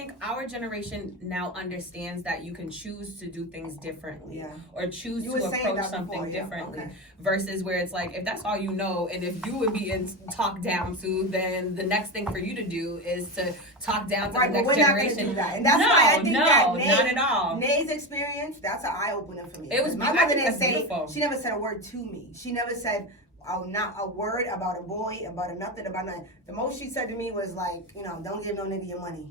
think our generation now understands that you can choose to do things differently or choose to approach something differently versus where it's like, if that's all you know, and if you would be talked down to, then the next thing for you to do is to talk down to the next generation. Do that. And that's why I think that not at all. Nay's experience, that's an eye opener for me. It was my mother didn't say. Beautiful. She never said a word to me. She never said not a word about a boy, about nothing. The most she said to me was like, don't give no nigga your money,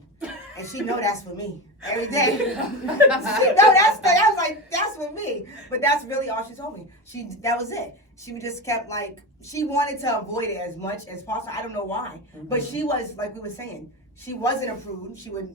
and she know that's for me every day. She know I was like, that's for me. But that's really all she told me. That was it. She just kept like, she wanted to avoid it as much as possible. I don't know why, but she was, like we were saying, she wasn't a prude. She would,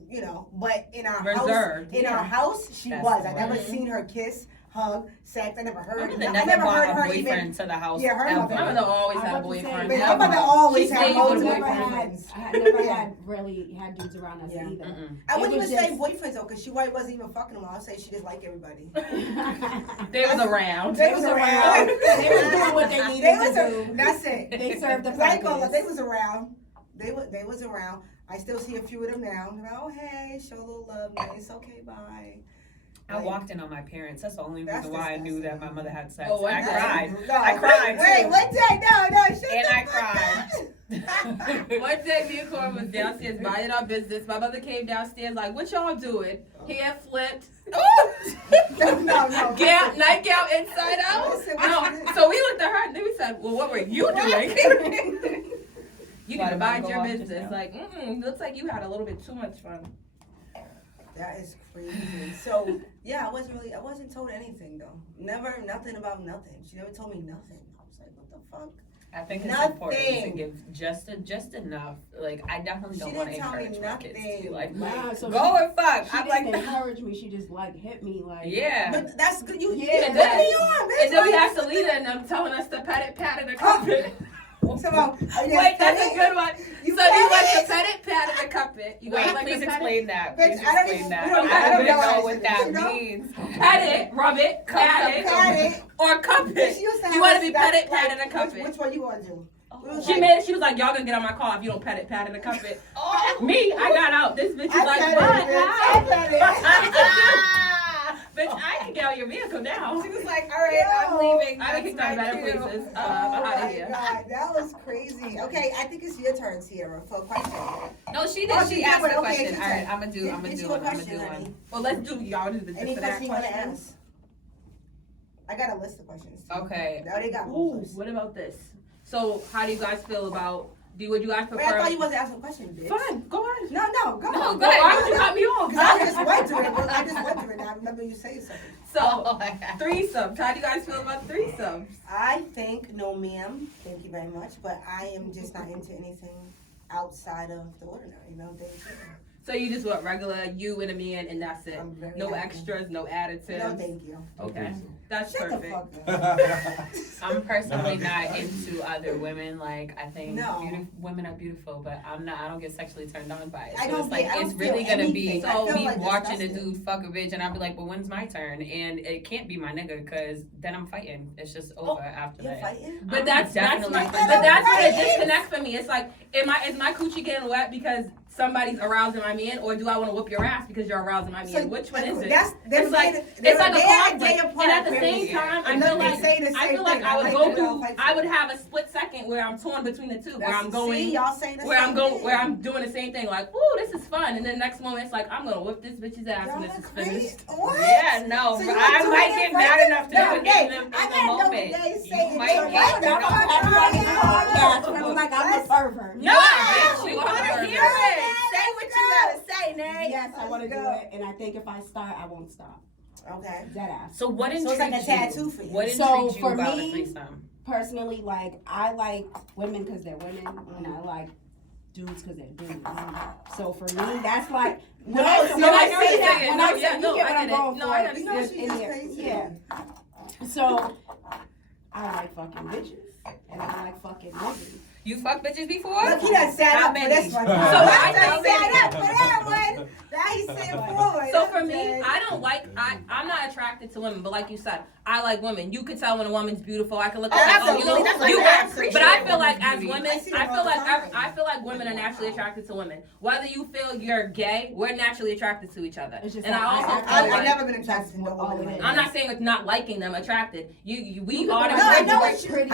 but in our house, she was. I never seen her kiss, hug, sex. I never heard. I never heard her boyfriend to the house. Yeah, her mother always had a boyfriend. My mother always had multiple boyfriends. I never had dudes around us either. I wouldn't even say boyfriends though, because she wasn't even fucking them. I'll say she just liked everybody. They was around. They was around. They was doing what they needed to do. That's it. They served the purpose. They was around. They was around. I still see a few of them now. They're like, oh hey, show a little love. It's okay, bye. I walked in on my parents. That's the only reason why I knew that my mother had sex. Oh, I cried. No, I cried. Wait, what day? No, shut and I cried. One day, me and Cora was downstairs minding our business. My mother came downstairs like, "What y'all doing?" Hair flipped. No. Nightgown inside out. So we looked at her and then we said, "Well, what were you doing?" You need to mind your business. Like, looks like you had a little bit too much fun. That is crazy. So yeah, I wasn't told anything though. Nothing about nothing. She never told me nothing. I was like, what the fuck? I think it's important to give just enough. Like, I definitely don't want to encourage my kids to be like, so go and fuck. She didn't encourage me. She just like hit me like. Yeah. But that's good. And then we have Selena and them telling us to pat it in the carpet. Wait, that's a good one. You want to pat it in the carpet. Please explain that. Bitch, I don't know what that means. Pat it, rub it, pat it, or cup it. You want to be pat it in the carpet. Which one you want to do? She was like, y'all gonna get on my car if you don't pat it in the carpet. Me, I got out. This bitch is like, what? Bitch, I can get out your vehicle now. She was like, all right, I'm leaving. I can get better places. Out of here. God, that was crazy. Okay, I think it's your turn, Sierra, for a question. No, she did. She asked the question. All right, I'm gonna do one. Well, let's do y'all do the any question you want to ask? I got a list of questions. Okay. Now they got what about this? So, how do you guys feel about? Would you guys prefer? Wait, I thought you wasn't asking questions, bitch. Fine, go on. No, go on. Go ahead. Why would you cut me off? I just went to it. I remember you saying something. So, threesomes. How do you guys feel about threesomes? I think, no ma'am, thank you very much, but I am just not into anything outside of the ordinary, So you just want regular you and a man and that's it? No happy. extras, no additives? No, thank you. Okay. That's Shut perfect. the fuck up. I'm personally not into other women. Like, I think women are beautiful, but I don't get sexually turned on by it. So it's really gonna be me watching a dude fuck a bitch, and I'll be like, well, when's my turn? And it can't be my nigga, because then I'm fighting. It's just over after that. Fighting? But that's where the disconnect for me. It's like, is my coochie getting wet because somebody's arousing my man, or do I want to whoop your ass because you're arousing my man? So, which one is it? It's like a conflict. And at the same time, I feel like I would have a split second where I'm torn between the two, where I'm doing the same thing, like, ooh, this is fun, and then next moment it's like, I'm gonna whip this bitch's ass when this is finished. What? Yeah, no, so I might get mad enough to do it in the moment. You might get like I'm a pervert. No, bitch, we want to hear it. Say what you gotta say, Nay. Yes, I want to do it, and I think if I start, I won't stop. Okay. Dead ass. So what intrigues it's like a tattoo for you? What intrigues you about a threesome? Personally, like, I like women because they're women, and I like dudes because they're dudes. So for me, that's like when I say that, you get what I'm going for. Yeah. So I like fucking bitches, and I like fucking niggas. You fuck bitches before? Look, he done sat up for this one. So I done sat up for that one. Now he's sitting forward. So for me, I don't like. I'm not attracted to women, but like you said, I like women. You could tell when a woman's beautiful. I can look at absolutely. But I feel like as women, I feel like women are naturally attracted to women. Whether you feel you're gay, we're naturally attracted to each other. And I've never been attracted to no woman. I'm not saying it's not liking them attracted. We are. No, I know what you're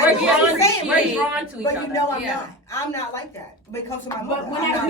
saying. We're drawn to each other. But you know I'm not. I'm not like that. But it comes from my mother. I'm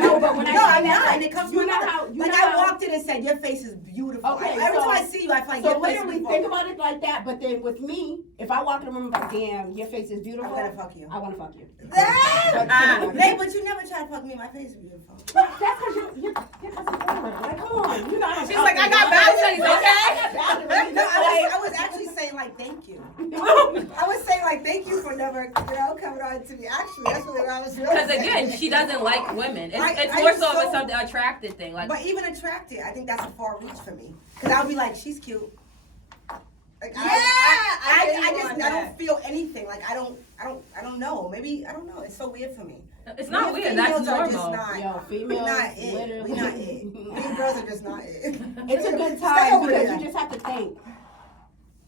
not. And it comes from my mother. Like I walked in and said, "Your face is beautiful." Okay, every time I see you, I find your face is beautiful. Think about it like that. But then with me, if I walk in the room like, "Damn, your face is beautiful," I'm gonna fuck you. I want to fuck you. But you never try to fuck me. My face is beautiful. That's because you're like, come on, you know. She's like, I got boundaries, okay? No, I was actually saying like, thank you. I was saying like, thank you for never, coming on to me. Actually, that's what I was really saying. Because again, she doesn't like women. It's more so of a something attracted thing. Like, but even attracted, I think that's a far reach for me. Because I'll be like, she's cute. Like, I don't feel anything. Like I don't know. Maybe I don't know. It's so weird for me. It's not weird. That's normal. Females we're not it. We're not it. These girls are just not it. It's a good time because you just have to think.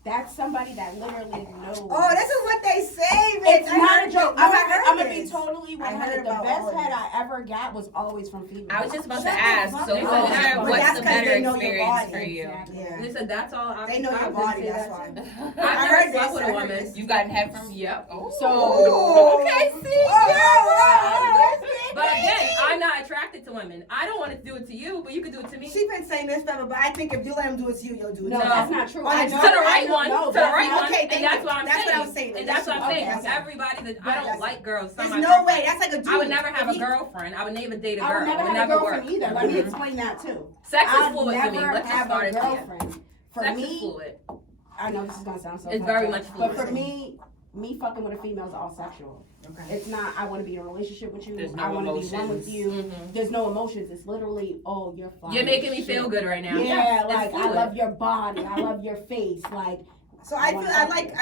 That's somebody that literally knows. Oh, this is what they say, bitch. It's not a joke. I'm gonna be totally 100. The best head I ever got was always from females. I was just about to ask. So what's the better experience for you? Yeah. They said that's all. They know your body. That's why. I heard this with a woman. You gotten head from? Yep. Oh. Okay. See. But again, I'm not attracted to women. I don't want to do it to you, but you could do it to me. She's been saying this forever, but I think if you let him do it to you, you'll do it. No, that's not true. To the right one. Okay, and that's what I'm saying. That's what I was saying. And that's what I'm saying. Because everybody that I don't like girls. There's no way. That's like a dude. I would never have a girlfriend. I would never date a girl. I would never have a girlfriend either. Let me explain that too. Sex is fluid to me. Let's just start it there. For me, fluid. I know this is gonna sound so. It's very much fluid. But for me fucking with a female is all sexual. Okay. It's not. I want to be in a relationship with you. I want to be one with you. Mm-hmm. There's no emotions. It's literally, oh, you're fine. You're making me feel good right now. Yeah, like I love your body. I love your face. Like. So I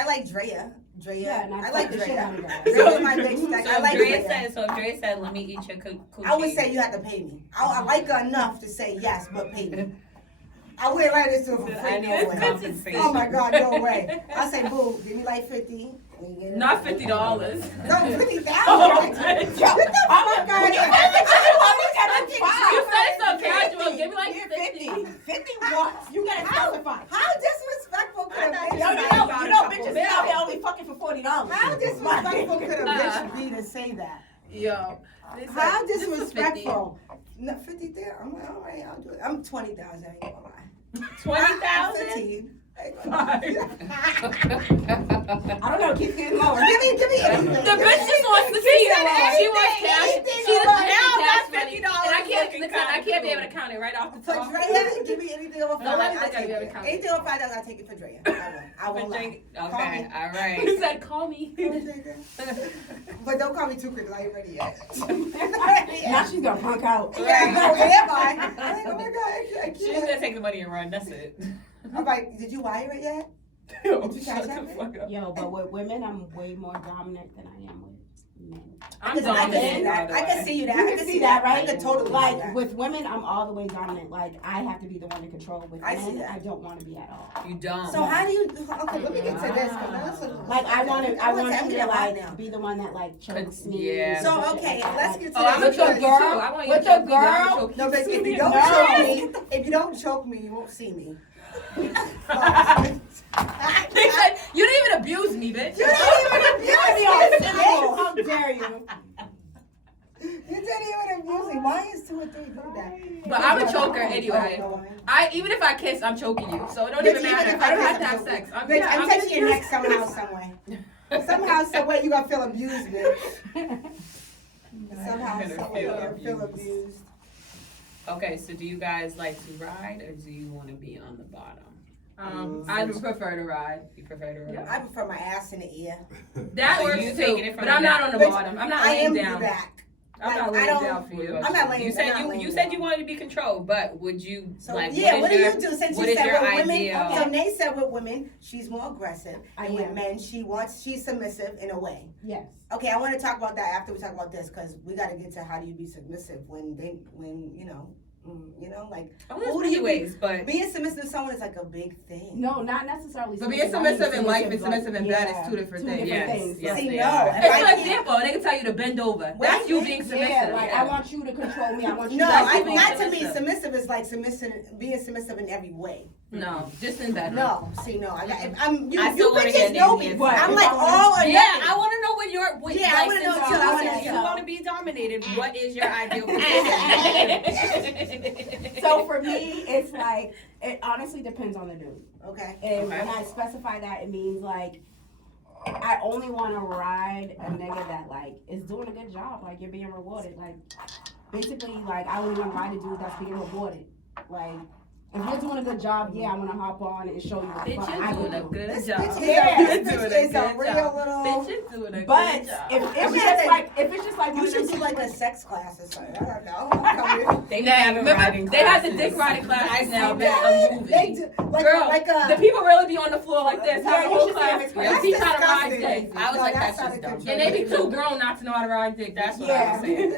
like Drea. Yeah, I like Drea. Drea's my bitch. Like, I like Drea. So if Drea said, let me eat your coochie. I would say you have to pay me. I like her enough to say yes, but pay me. I wouldn't let this to her for free. No way. Oh my God, no way. I say, boo, give me like 50. Not $50. No, 50,000. Oh my God. You said it so casual. Give me like 50. 50 watts. You gotta specify. How disrespectful could a bitch be? You know bitches out there only fucking for $40. How disrespectful could a bitch be to say that? Yo. How disrespectful. No, 50 there. I'm like, all right, I'll do it. I'm 20,000. I ain't gonna lie. 20,000? 15. I don't know. Keep getting lower. Give me anything. The bitch just wants to see it. She wants cash. She doesn't have $50. And I can't be able to count it right off the top. For Drea, give me anything over 5. No, let me think I'll be able to count it. Anything over 5,000, I'll take it for Drea. I won't lie. Okay, all right. He said, call me. But don't call me too quick. I ain't ready yet. Now she's gonna punk out. Yeah, no, am I? I'm like, oh my God, I can't. She's gonna take the money and run. That's it. I'm like, did you wire it yet? Did you cash out it? Yo, but with women, I'm way more dominant than I am with men. I'm dominant. I can see you that. I can see that, right? I can totally like that. With women, I'm all the way dominant. Like I have to be the one to control. With men, I don't want to be at all. You don't. So how do you? Okay, let me get to this. Like I want you to like be the one that like chokes me. Yeah. So okay, let's get to I'm this. with your girl. No, but if you don't choke me, if you don't choke me, you won't see me. They said, you didn't even abuse me, bitch. You didn't even abuse me. How dare you? You didn't even abuse me. Why is 2 or 3 do that? But I'm a choker anyway. Even if I kiss, I'm choking you. So it don't even matter. I don't have to have sex. I'm touching your neck somehow, someway. Somehow, someway, you gonna feel abused, bitch. Somehow, someway, you're gonna feel abused. Okay, so do you guys like to ride or do you want to be on the bottom? I prefer to ride. You prefer to ride? Yeah, I prefer my ass in the ear. That works too, but I'm not on the bottom. I'm not laying down. Back. I'm not laying down for you. I'm not laying. You said you wanted to be controlled, but would you what do you do? Since you said with ideal? women, so Nate said with women, she's more aggressive, and with men, she's submissive in a way. Yes. Okay, I want to talk about that after we talk about this because we got to get to how do you be submissive when You know, like who do you ways, but being submissive to someone is like a big thing. No, not necessarily. But being submissive in life and submissive in bed is two different things. Yes, See, no. It's for example, they can tell you to bend over. That's you being submissive. Yeah, like I want you to control me. I want you. No, to not to me. Submissive is like being submissive in every way. No, just in bed. No, see, no. You still bitches know me. I'm like all or yeah. nothing. I want to know what your I want to know too. If you want to be dominated, what is your ideal position? So for me, it's like it honestly depends on the dude. Okay. And when I specify that, it means like I only want to ride a nigga that like is doing a good job. Like you're being rewarded. Like basically, like I only want to ride a dude that's being rewarded. Like. If you're doing a good job, I want to hop on and show you what the fuck I doing a good job. This bitch is a real little. Bitch is doing a good job. But if it's just like you should do like a sex class or something. I don't know. They have the dick riding classes now. They do. Girl, the people really be on the floor like this. Have the whole class. They be trying to ride dick. I was like, that's just dumb. And they be too grown not to know how to ride dick. That's what I was saying.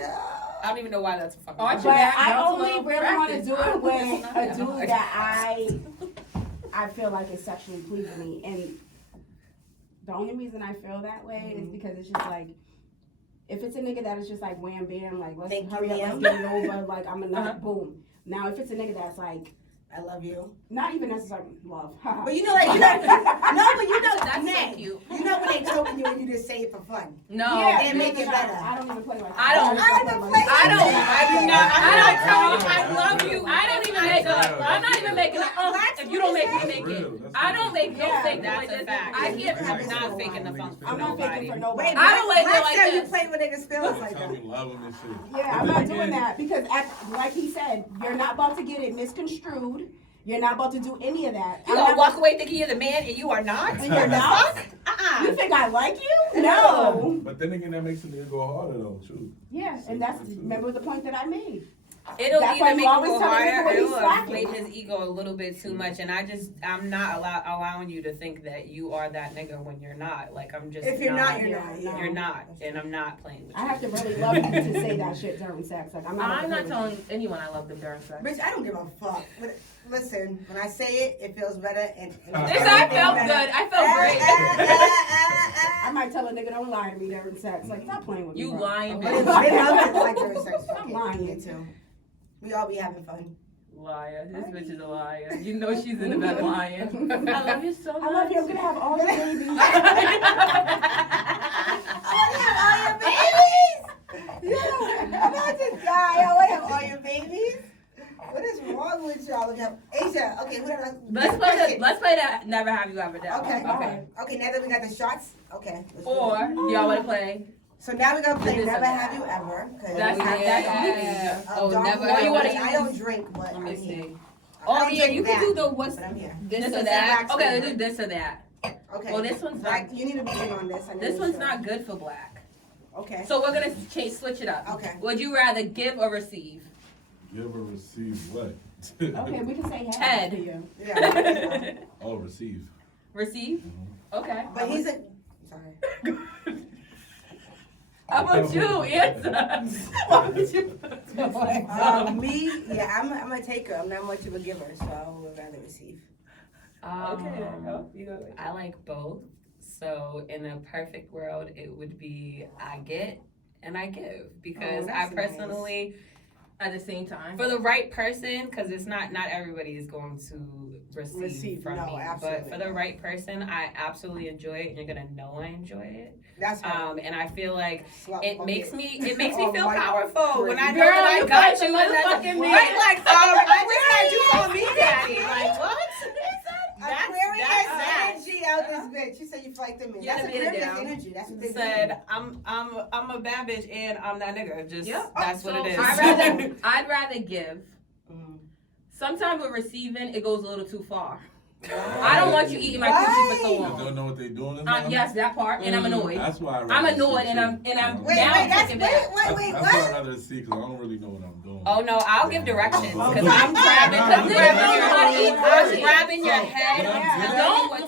I don't even know why that's a fucking. But I only really want to do it with a dude that I feel like is sexually pleasing me, and the only reason I feel that way is because it's just like if it's a nigga that is just like wham bam, like let's hurry up, let's get it over, like I'm a nut, boom. Now if it's a nigga that's like I love you. Not even necessarily love. But you know, like, no, but you know, that's Nat, so cute. You know when they choking you and you just say it for fun. No, they make it better. I don't even play like that. I don't. I love you. I don't even make up. I'm not even making up. If you don't make me make it. I don't make no fake noise. I can't. I'm not faking the funk. I'm not faking for nobody. I don't like it like this. this. You play with niggas' feelings like that. Yeah, I'm not doing that because, like he said, you're not about to get it misconstrued. You're not about to do any of that. You gonna walk away thinking you're the man and you are not? And you're not? You think I like you? No. But then again, that makes a nigga go harder though, too. Yeah, and that's, remember the point that I made. It'll That's either make him always go tell the nigga harder when or he's it'll slacking. inflate his ego a little bit too much. And I'm not allowing you to think that you are that nigga when you're not. Like, I'm just if you're not, you're not. You're not. And I'm not playing with you. I have to really love you to say that shit during sex. Like, I'm not telling anyone I love them during sex. Bitch, I don't give a fuck. But listen, when I say it, it feels better. And I felt good. I felt great. I might tell a nigga, don't lie to me during sex. Like, stop playing with me. You bro. lying, But bitch. it's been out like during sex. I'm lying. Me too. We all be having fun. Liar. This bitch is a liar. You know she's in the bed lying. I love you so much. I love you. I'm gonna have all your babies. I want to have all your babies. Yeah, I'm about to die. I want to have all your babies. What is wrong with y'all? Look at Asia. Okay, Let's play that. Never have you ever done. Okay. Now that we got the shots. Okay. Or do y'all want to play? So now we're gonna play Never Have You Ever. That's never. Or you want to? I don't drink, but let me see. Oh yeah, you can do the what's I'm here. This or that. Okay, let's do this or that. Okay. Well, this one's not. You need to be in on this. This one's not good for black. Okay. So we're gonna switch it up. Okay. Would you rather give or receive? Give or receive what? Okay, we can say head. to you. Yeah. Oh, receive. Receive? Okay. But he's a. Sorry. How about you? Answer. Me? Yeah, I'm a taker. I'm not much of a giver, so I would rather receive. Okay, there you go. I like both. So in a perfect world, it would be I get and I give because I personally, at the same time, for the right person, because it's not everybody is going to receive from me. Absolutely. But for the right person, I absolutely enjoy it, and you're gonna know I enjoy it. That's and I feel like it makes me Oh, feel powerful when I know Girl, that I got you. motherfucking man. Right, like I just had you call me daddy. Like what? Aquarius that. energy out this bitch. She said you fight them in. Yeah, That's Aquarius energy. That's what they Said I'm a bad bitch and I'm that nigga. Just that's what it is. I'd rather give. Mm. Sometimes with receiving, it goes a little too far. I don't want you eating my coochie for so long. They don't know what they're doing. Yes, that part, and I'm annoyed. That's why I'm annoyed, and I'm Wait, now wait, taking back. wait, That's what? what I'd rather see because I don't really know what I'm doing. Oh no, I'll give directions because I'm grabbing your head.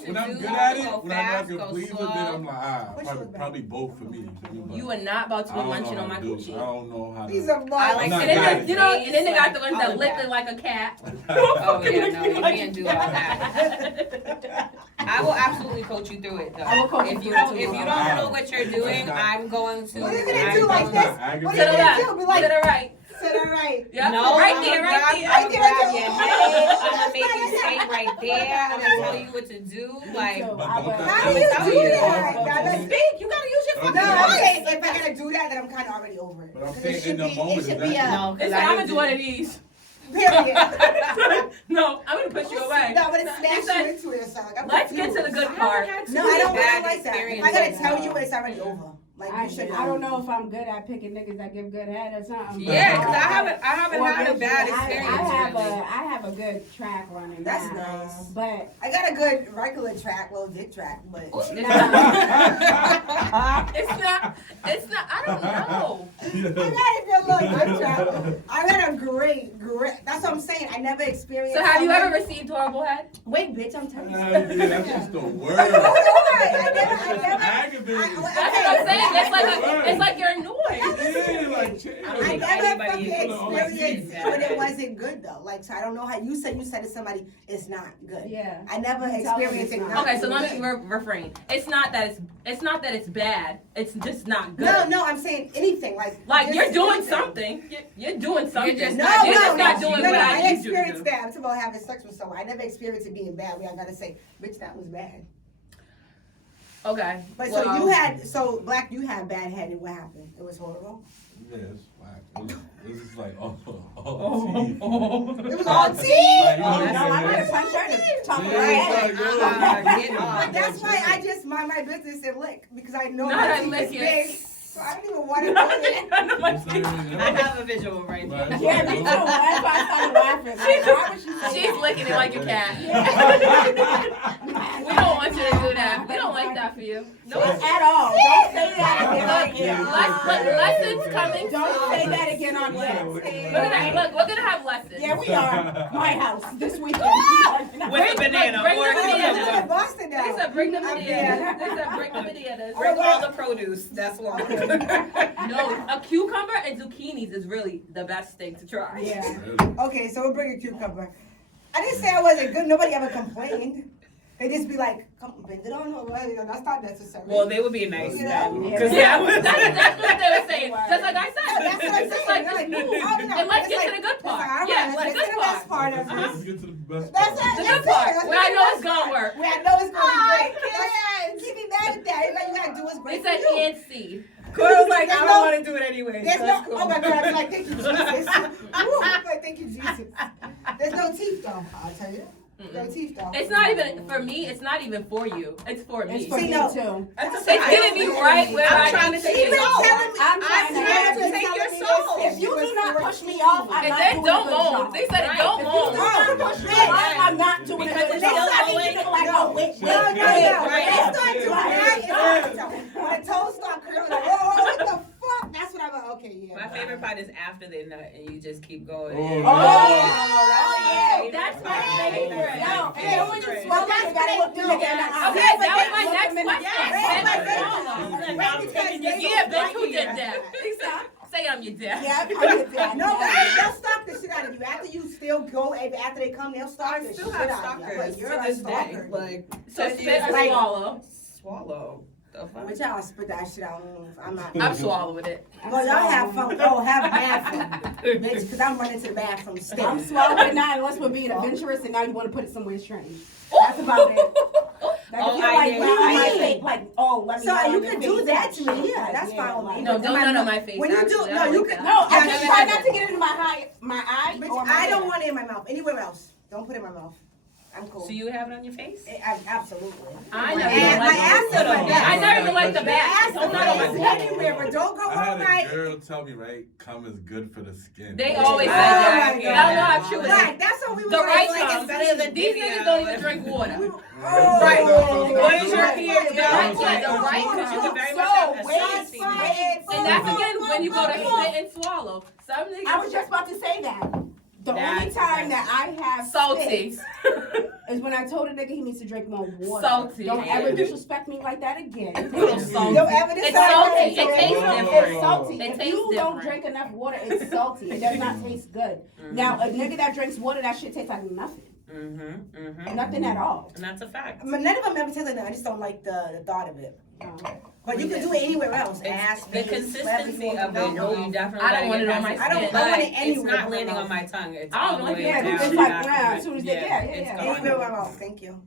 When I'm good at it, when I can please it, then I'm like, probably both for me. You are not about to go munching on my coochie. I don't know how to. These are I like and then they got the ones that lick it like a cat. Oh yeah, no, you can't do all that. I will absolutely coach you through it though. I will coach if you you don't know what you're doing, I'm going to. What are you gonna do like this? What are you To the gonna left. do? Be like, To the right. to the right. Yep. No, right I'm there. gonna grab your head. I'm gonna make you stay right there. I'm gonna tell you what to do. Like, How do you do that? Speak. You gotta use your fucking No, voice. okay, if I gotta do that, then I'm kind of already over it. But I'm 'Cause saying in the moment, it should be a no, because I'm gonna do one of these. period. No, I'm gonna push you away. No, but it's He smash said, you into it. So like, I'm let's get to the confused. good part. No, I don't bad like that. If I gotta tell you, it's already over. Like you should. I don't know if I'm good at picking niggas that give good head or something. yeah, because I haven't had a bad experience. I have a good track running. That's now. nice. But I got a good regular track, little dick track, but It's not, I don't know. I got a good little dick track. I got a great. That's what I'm saying. I never experienced. So have you ever received horrible head? Wait, bitch, I'm telling you. Yeah, that's just the word. I never. Aggravating. That's what I'm saying. It's like you're annoyed. Yeah, like, I never fucking experienced when it wasn't good though. Like, so I don't know how you said to somebody it's not good. yeah, I never experienced it. Okay, so let me refrain. It's not that it's bad. It's just not good. No, I'm saying anything like you're doing something. You're doing something. You're just not doing what I I need you to do. experienced that. I'm talking about having sex with someone. I never experienced it being bad. Where I gotta say, bitch, that was bad. Okay. But so Black, you had bad head, and what happened? It was horrible. Yeah, it's whack. It's just like all teeth. It was all teeth. Like, no, I might have punched her to top of her head. But that's why I just mind my business and lick because I know Not my a teeth lick is it. big. So I don't even want to do it. I have a visual right now. Yeah, me too. That's why I started laughing. Like, why would she say She's that? licking it like a cat. We don't want you to do that. We don't like that for you. No. At all. Don't say that again. Lessons coming. Don't say that again on set. We're gonna have lessons. Yeah, we are. My house this weekend. With a banana Bring or the I'm in banana. Boston now. They said bring the bananas. They said bring the bananas. Bring all the produce. That's why. No, a cucumber and zucchinis is really the best thing to try. Yeah. Okay, so we'll bring a cucumber. I didn't say I wasn't good. Nobody ever complained. They just be like, come bend it on over. That's not necessary. Well, they would be nice. Yeah. Because Yeah, that's what they were saying. Just like I said. That's what I'm saying. Like, Like, move. oh, no, And let's it's get like- to the good it's like, part. all right, Yeah, let's the get to good the best part. part of Let's this. get to the best That's part. it. The That's good part. it. Where I know it's gonna work. Where I know it's gonna be great. Keep me mad at that. Like you gotta do what's great It's for an you. and seed. Cora's like, There's I no- don't want to do it anyway. There's So no. that's cool. Oh my God! I'm like, thank you, Jesus. Woo, like, thank you, Jesus. There's no teeth though. I'll tell you. No teeth though. It's not even for me. It's not even for you. It's for me. It's for See, me no. too. That's It's getting me right where I'm I trying need to to take be. your soul. I'm trying to take your me soul. this. If you do not push me off, I'm If not they doing don't a good move, job. they said it Right. don't If you do move. not push me off, I'm not doing a Because good it's job. still Stop going. being like, oh, wait. No. When they Yeah. start doing that, when the toes start curling, like, oh, what the fuck? That's when I'm like, okay, yeah. My favorite part is after they nut and you just keep going. Oh, yeah. That's my favorite. No, Hey, when you swallow, you gotta look the nigga in the eye. Okay, that was my next Look him in the question. Yes. Yeah, bitch, who did that? Say I'm your dad. Yeah, I get that. No, guys, they'll stalk the shit out of you. After you still go, after they come, they'll stalk the I shit still out have of you. stalkers But you're to a this day. stalker. Like, So just spit or like- swallow. swallow. The fuck? But y'all spit that shit out. I'm not. I'm swallowing it. Well, y'all have fun. Oh, have mad fun. Bitch, because I'm running to the bathroom I'm still. swallowing now unless we're being adventurous and now you want to put it somewhere strange. That's about it. Like, Oh, if you're I like, get wow, it, I my get face, it. like, oh, let me So go you on can your do face. that to me. Yeah, that's fine with me. No, don't nut on my face. When you do, actually. I no, don't you like can. that. No, I Yeah, just yeah, try not to get it in my eye Bitch, or my I don't ear. want it in my mouth. Anywhere else. Don't put it in my mouth. I'm cool. So you would have it on your face? Absolutely. I never And my ass is my back. I never even like the back. Ass is everywhere, but don't go I all had night. a girl tell me, right, cum is good for the skin. They always say Oh that. my Y'all know God. how true it Right, is. that's what we were The right like. tongue. It's better than These niggas don't even drink water. Right. What is your period The right balance tongue, like? the right Because you tongue. can very much have a wait, salty wait. And that's again when you go to spit and swallow. Some niggas I was just about to say that. The only That's time that I have salty. spit is when I told a nigga he needs to drink more water. Salty. Don't ever disrespect me like that again. Little salty. Don't ever It's decide salty. to It do tastes different. It's salty. It If tastes you don't different. drink enough water, it's salty. It does not taste good. Now, a nigga that drinks water, that shit tastes like nothing. Nothing at all. And that's a fact. None of them ever taste like that. I just don't like the thought of it. But you can do it anywhere else. Ass, The face, consistency wherever of it, you want. you definitely I don't gotta want get it on my past skin. I want it but anywhere it's not but landing my on my tongue. It's I don't all the like way it. down. It's the like, back of yeah, it. as soon as they- yeah, it's yeah. gone. Anywhere with my mouth. Thank you.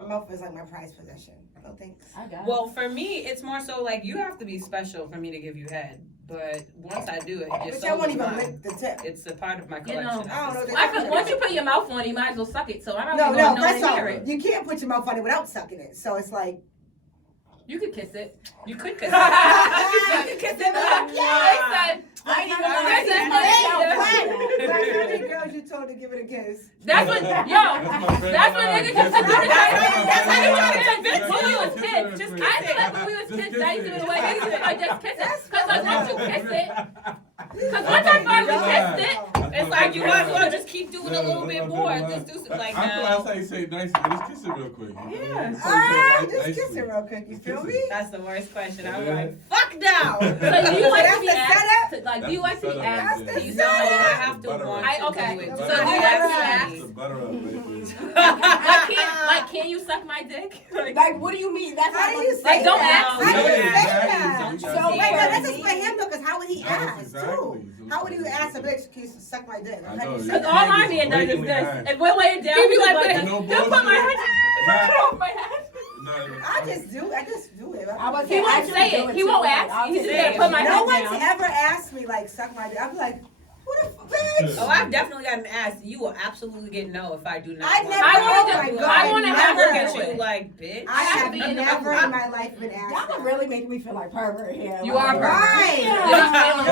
My mouth is like my prized possession. No thanks. I got it. Well, for me, it's more so like you have to be special for me to give you head. But once I do it, your But soul y'all won't is even mine. lick the tip. It's a part of my You collection. know, I don't know. Well, I feel, once you put your mouth on it, you might as well suck it. So I don't No, even know that's to all. hear it. You can't put your mouth on it without sucking it. So it's like. You could kiss it. You could kiss it. You You could kiss it. They said, I ain't even I gonna said, say "Hey, Like how many girls you told to give it a kiss? that's what, yo, that's what niggas used to do. That's how you want to convince when we was kids. Just I feel like when we was kids, that used to be the way they used to be like, just kiss it. Because once you kiss it, because once I finally kissed it, It's like you might as well just keep doing a little bit more. Just do some like I feel now. like that's how you say it nicely. Just kiss it real quick. Just kiss it real quick. You feel me? That's the worst question. I'm like, fuck no. so do you like to be That's the asked? Like, do you like to be asked? That's the Do you No, sound like I that? have to want to okay. do it. So Do do I you have like to to ask? It's the butter up, baby. Like, can you suck my dick? Like, what do you mean? That's How not do you what- say Like, don't that? ask. How do you Yeah, say exactly. that? Don't So you wait, say no, that? let's explain him though, because how would he Yes, ask exactly. too? How would he ask a bitch, can you suck my dick? I How do know, you say Because that? all my man does is this. If we're laying down, He'd be he's like, like, No don't put my bullshit. head off my head. I just do it. I was He won't say it. He won't ask. He just said, put my No head one's down. ever asked me like suck my dick. I'd be like, who the fuck, bitch? Oh, I've definitely gotten asked. You will absolutely get no if I do not. I want never. it. I wanna have look her at do you it. like, bitch. I have have to be in the never mood. in my life been asked. Y'all are really making me feel like pervert here. You Like, are pervert. Right.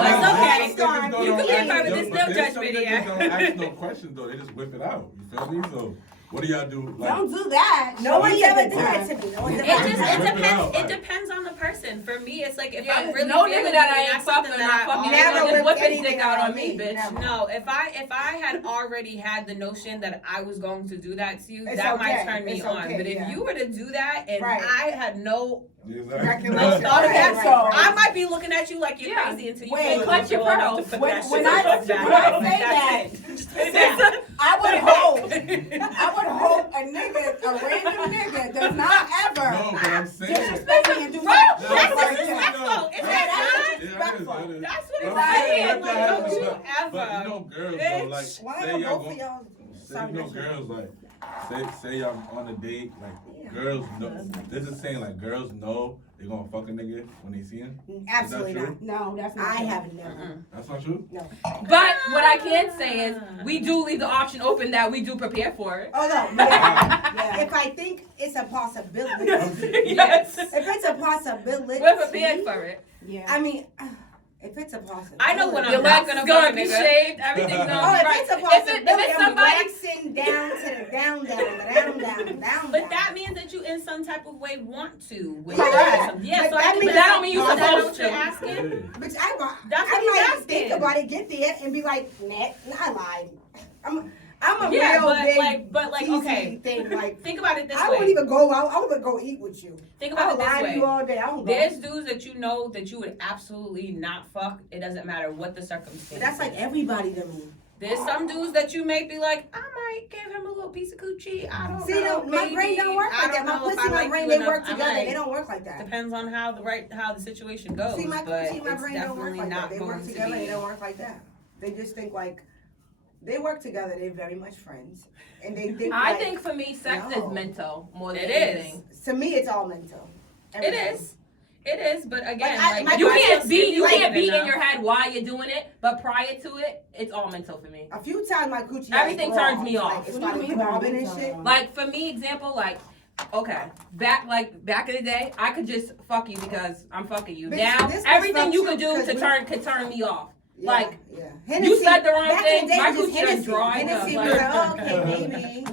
It's okay. Storm. You can get private. Yo, There's but no then judgment some here. niggas don't ask no questions though. They just whip it out. You feel me? So what do y'all do? Like, Don't do that. No one's Show me ever the did that time. to me. No one's It ever just done it that. Whip it out, depends. It like- depends on the person. For me, it's like if Yeah, I'm really no feeling nigga you that and I ain't that's fucked something or that not fucking, I Never just whipped whip his anything dick out out on on me, me. bitch. Never. No, if I had already had the notion that I was going to do that to you, It's that okay. might turn me It's on. okay, But if yeah. you were to do that and Right. I had no exactly. no thought of that, so- I might be looking at you like you're Yeah. crazy until you Wait, feel clutch your comfortable enough pearls. to put When- that shit when on I- your back. when I say That's that, it. I would hope a nigga, a random nigga, does not ever No, but I'm saying. disrespect me and do Bro, something that's like disrespectful. that. Is Yeah, that that's not? disrespectful. It is. That's what But it's I'm saying, saying. you Like, have to don't you respect- ever. But you know, girls though, Bitch. like Why say are y'all both of go, y'all? say Sorry, you know, that's your- girls like say y'all on a date, like girls know. This is saying like girls know they gonna fuck a nigga when they see him. Absolutely Is that not. No, that's not I true. have never. That's not true. No. But what I can say is, we do leave the option open that we do prepare for it. Oh no. Yeah. If I think it's a possibility, Yes. if it's a possibility, We're prepared for it. Yeah. I mean, if it's a possibility, I know when Your I'm not legs gonna gonna fuck a be nigga. shaved, everything's gonna Oh, be if right. it's a If possibility, it's I'm somebody, relaxing down to the down. But that means that you in some type of way want to. Correct. Yeah, But so that I think means that don't mean you is that supposed what you're to. asking? But That's what I he's might think asking. about it, get there, and be like, nah, I lied. I'm a Yeah, real but big like, cheesy okay. thing. Like, Think about it this I way. wouldn't even go out. I wouldn't go eat with you. Think I'll about it lie to this you way. all day. I don't go. There's dudes that you know that you would absolutely not fuck. It doesn't matter what the circumstance. But that's like everybody to me. There's some dudes that you may be like, I might give him a little piece of coochie. I don't See, know. no, my brain don't work like that. My pussy and my brain, they work together. They don't work like that. Depends on how the situation goes. See, my but pussy and my it's brain don't work definitely like that. not They going work to together. be. They don't work like that. They just think like they work together. They're very much friends, and they think. I like, think for me, sex No. is mental more than It anything. is. To me, it's all mental. It is. It is, but again, you can't be in your head while you're doing it, but prior to it, it's all mental for me. A few times my coochie everything turns me off. Like, it started throbbing and shit. Like for me, example, like okay, back in the day, I could just fuck you because I'm fucking you. Bitch, now everything you could do could turn me off. Yeah, like Hennessy, you said the wrong thing. My coochie just drying up. Like, okay, baby.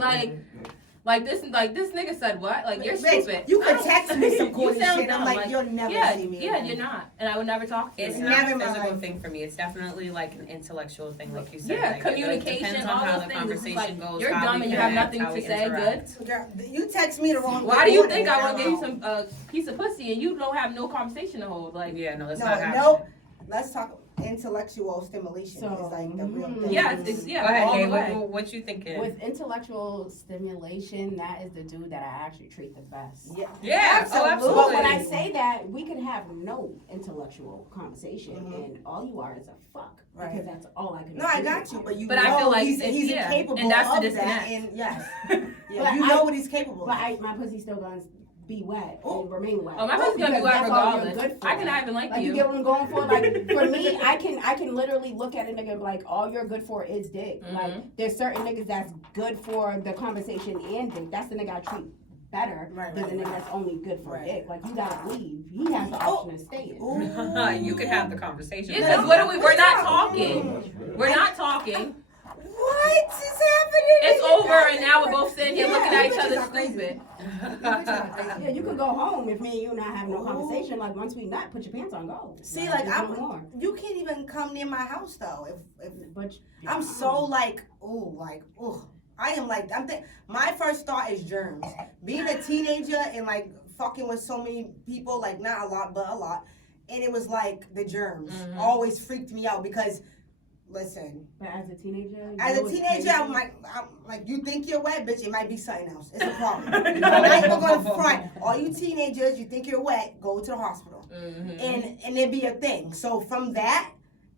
Like this nigga said what? Like you're stupid. You could text me some cool shit. Dumb. I'm like, you'll never see me. Yeah, you're not, and I would never talk to you. It's not a physical thing for me. It's definitely like an intellectual thing, like you said. Yeah, like, communication. Depends on how the conversation goes. You're dumb and you have nothing to say. Good. Girl, you text me the wrong. Why do you think I want to give you some piece of pussy and you don't have no conversation to hold? Like yeah, no, that's not happening. Nope. Let's talk. Intellectual stimulation is like the real thing. Yeah, Go ahead, Dave. What you thinking? With intellectual stimulation, that is the dude that I actually treat the best. Yeah, absolutely. But when I say that, we can have no intellectual conversation, and all you are is a fuck. Right. Because that's all I can. No, I got you, but I feel like he's incapable and that's of the disconnect. that. And yes, you know what he's capable. But my pussy's still gonna be wet and remain wet. Oh, my pussy's gonna be wet regardless. I can not even like you. You get what I'm going for? Like for me, I can literally look at a nigga and be like, all you're good for is dick. Like there's certain niggas that's good for the conversation and dick. That's the nigga I treat better than the nigga that's only good for dick. Like you gotta leave. He has the option to stay. You can have the conversation. Yeah, because we're not talking. We're not talking. What is happening? It's over, and now we're both sitting here looking at each other stupid. Yeah, you can go home if me and you not having no conversation. Like once we nut, put your pants on, go. See, like you can't even come near my house though. But I'm so like, I am like, my first thought is germs. Being a teenager and like fucking with so many people, like not a lot, but a lot, and it was like the germs always freaked me out because. Listen. But as a teenager, I'm like, you think you're wet, bitch? It might be something else. It's a problem. I'm not even going to front. All you teenagers, you think you're wet, go to the hospital, and it be a thing. So from that,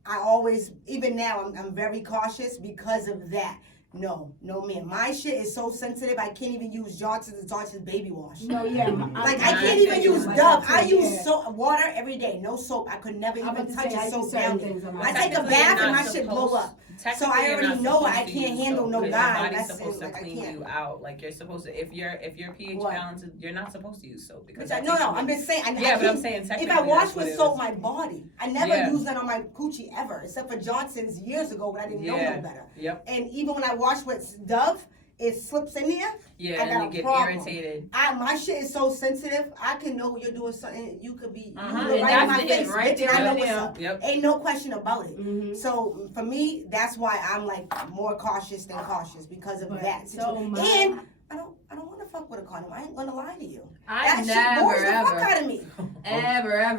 I always, even now, I'm very cautious because of that. No, man. My shit is so sensitive. I can't even use Johnson's baby wash. No, yeah. I can't even use Dove. I use soap, water every day. No soap. I could never even touch a soap down there. I take a bath and my shit blow up. So I already know I can't handle no guy. Your body's supposed to clean you out. Like you're supposed to. If your pH balance, you're not supposed to use soap because no. I'm just saying. But I'm saying if I wash with soap, my body. I never use that on my coochie ever, except for Johnson's years ago when I didn't know no better. Yep. And even when I wash with Dove, it slips in there. Yeah, and you get irritated. My shit is so sensitive. I can know you're doing something. You could be right in my face, right there. I know what's up. Yep. Ain't no question about it. So for me, that's why I'm like more cautious than cautious because of that. And I don't want to fuck with a condom. I ain't gonna lie to you. I that never shit bores the ever. fuck out of me. Ever.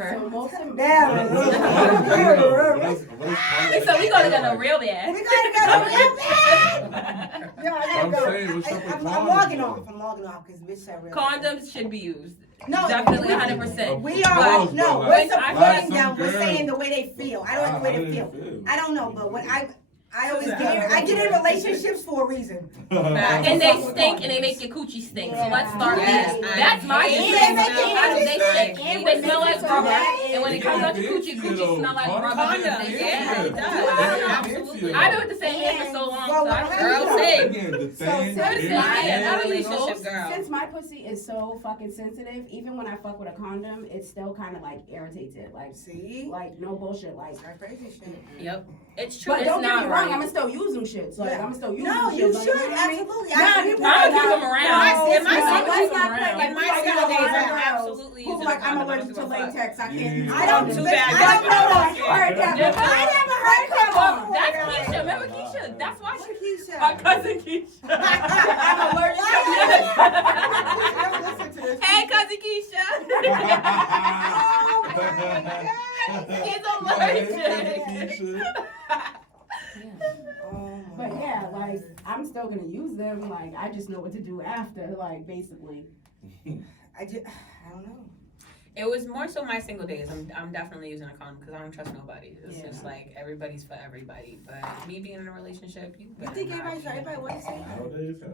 So we gotta get a real bad. I'm logging off because bitch said real. Condoms should be used. No, definitely 100%. We are we're supporting them. We're saying the way they feel. I don't like the way they feel. I don't know, but when I always get in relationships for a reason. And they stink and they make your coochie stink. So let's start there. That's my issue. How do they stink? They smell like rubber. And when it comes out your coochie smell like rubber. Yeah, it does. I've been with the same man for so long. Since my pussy is so fucking sensitive, even when I fuck with a condom, it still kind of like irritates it. Like, see? Like, no bullshit. Like, crazy shit. Yep. It's true. But don't get me wrong, I'm gonna still use them shits. Like, I'm gonna still use them shits. No, you should, absolutely. I'm gonna keep them around. In my single days, I absolutely use them. I'm allergic to latex. I can't use them. I don't do that. I never heard that. That's Keisha. Remember Keisha? That's why Keisha. My cousin Keisha. I'm allergic to this. Hey, cousin Keisha. Oh my God. He's allergic. But yeah, like I'm still gonna use them. Like I just know what to do after. Like basically. I don't know. It was more so my single days. I'm definitely using a condom because I don't trust nobody. It's just like everybody's for everybody. But me being in a relationship, you think everybody's for everybody? What is it?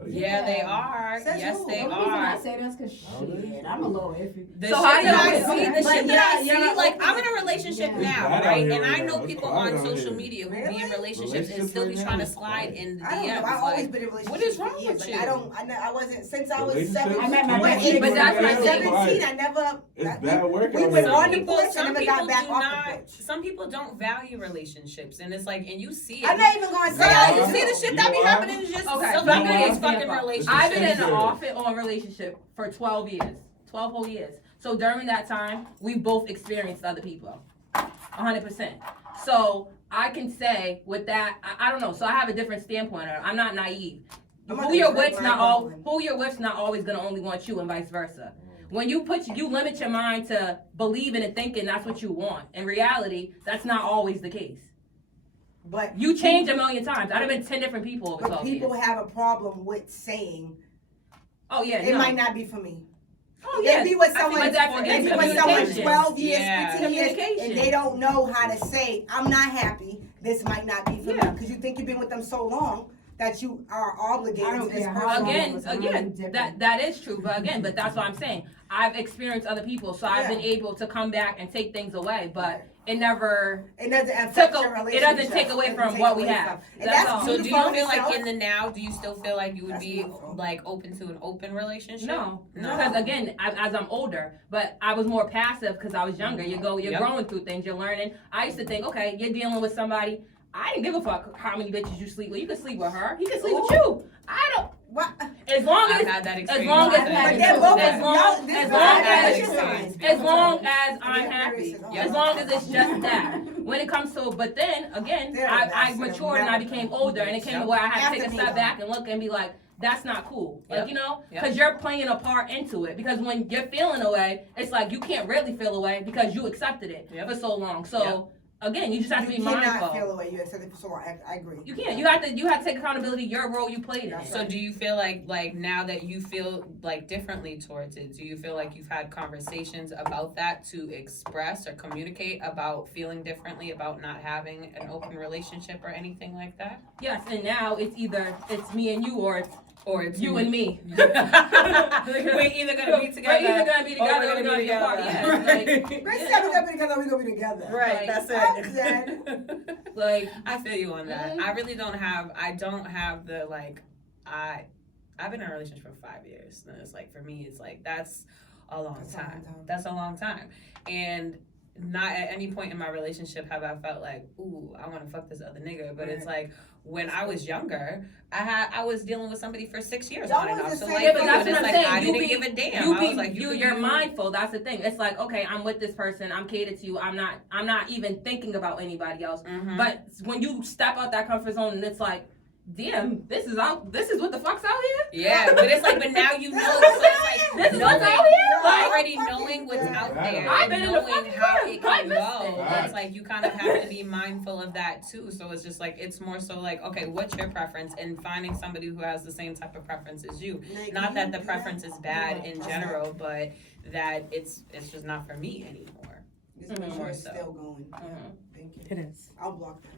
Yeah, they are. Yes, they are. I say that's because shit, I'm a little iffy. So how do you see the shit that I see? Like I'm in a relationship now, right? And I know people on social media who be in relationships and still be trying to slide in the DMs. I've always been in relationships. What is wrong with you? I wasn't since I was 17. I met my best but that's what I'm saying. 17. I never. It's bad work. We went on the porch and never got back off the porch. Some people don't value relationships, and it's like, and you see it. I'm not even going to say that. You see the shit that be happening is just somebody's fucking relationship. I've been in an off-and-on relationship for 12 whole years. So during that time, we both experienced other people, 100%. So I can say with that, I don't know. So I have a different standpoint. I'm not naive. Who you're with's not always gonna only want you, and vice versa. When you limit your mind to believing and thinking that's what you want. In reality, that's not always the case. But you change a million times. I'd have been 10 different people over 12 years. People have a problem with saying, "Oh yeah, it might not be for me." Oh yeah, maybe with someone 12 years, 15 years, and they don't know how to say, "I'm not happy. This might not be for me," because you think you've been with them so long that you are obligated to this person. Again, that is true. But that's what I'm saying. I've experienced other people, so I've been able to come back and take things away, but it doesn't take away from what we have. That's all. So do you feel like in the now, do you still feel like you would be like open to an open relationship? No. Because again, as I'm older, but I was more passive because I was younger. You're growing through things, you're learning. I used to think, okay, you're dealing with somebody. I didn't give a fuck how many bitches you sleep with. You can sleep with her. He can sleep with you. I don't. What? As long as I'm happy. As long as it's just that. When it comes to, but then again, I matured and I became older, and it came to where I had to take a step back and look and be like, that's not cool. Like, because you're playing a part into it. Because when you're feeling away, it's like you can't really feel away because you accepted it for so long. So. Again, you just have to be mindful. You cannot feel the way you accept it for so long. I agree. You can't. You have to take accountability. Your role you played in it. So do you feel like now that you feel like differently towards it, do you feel like you've had conversations about that to express or communicate about feeling differently about not having an open relationship or anything like that? Yes, and now it's either it's me and you or it's you and me. We're either gonna be together. We're gonna be apart. Yeah. We're gonna be together. We're gonna be together. Right. That's it. Like I feel you on that. I really don't have. I don't have the like. I've been in a relationship for 5 years, and it's like for me, it's like that's a long time. That's a long time, and. Not at any point in my relationship have I felt like, ooh, I want to fuck this other nigga. But it's like when I was younger, I was dealing with somebody for 6 years on and off. So like, but that's what I'm saying. I didn't give a damn. I was like, you're mindful. That's the thing. It's like, okay, I'm with this person. I'm catered to you. I'm not even thinking about anybody else. Mm-hmm. But when you step out that comfort zone and it's like, damn, this is what the fuck's out here? Yeah, but it's like, but now you know, so it's like, this is what's out here? Already knowing what's out there. I've been in the fucking how it can go. It's like, you kind of have to be mindful of that too. So it's just like, it's more so like, okay, what's your preference? And finding somebody who has the same type of preference as you. Not that the preference is bad in general, but that it's just not for me anymore. It's still going. Thank you. It is. I'll block that out.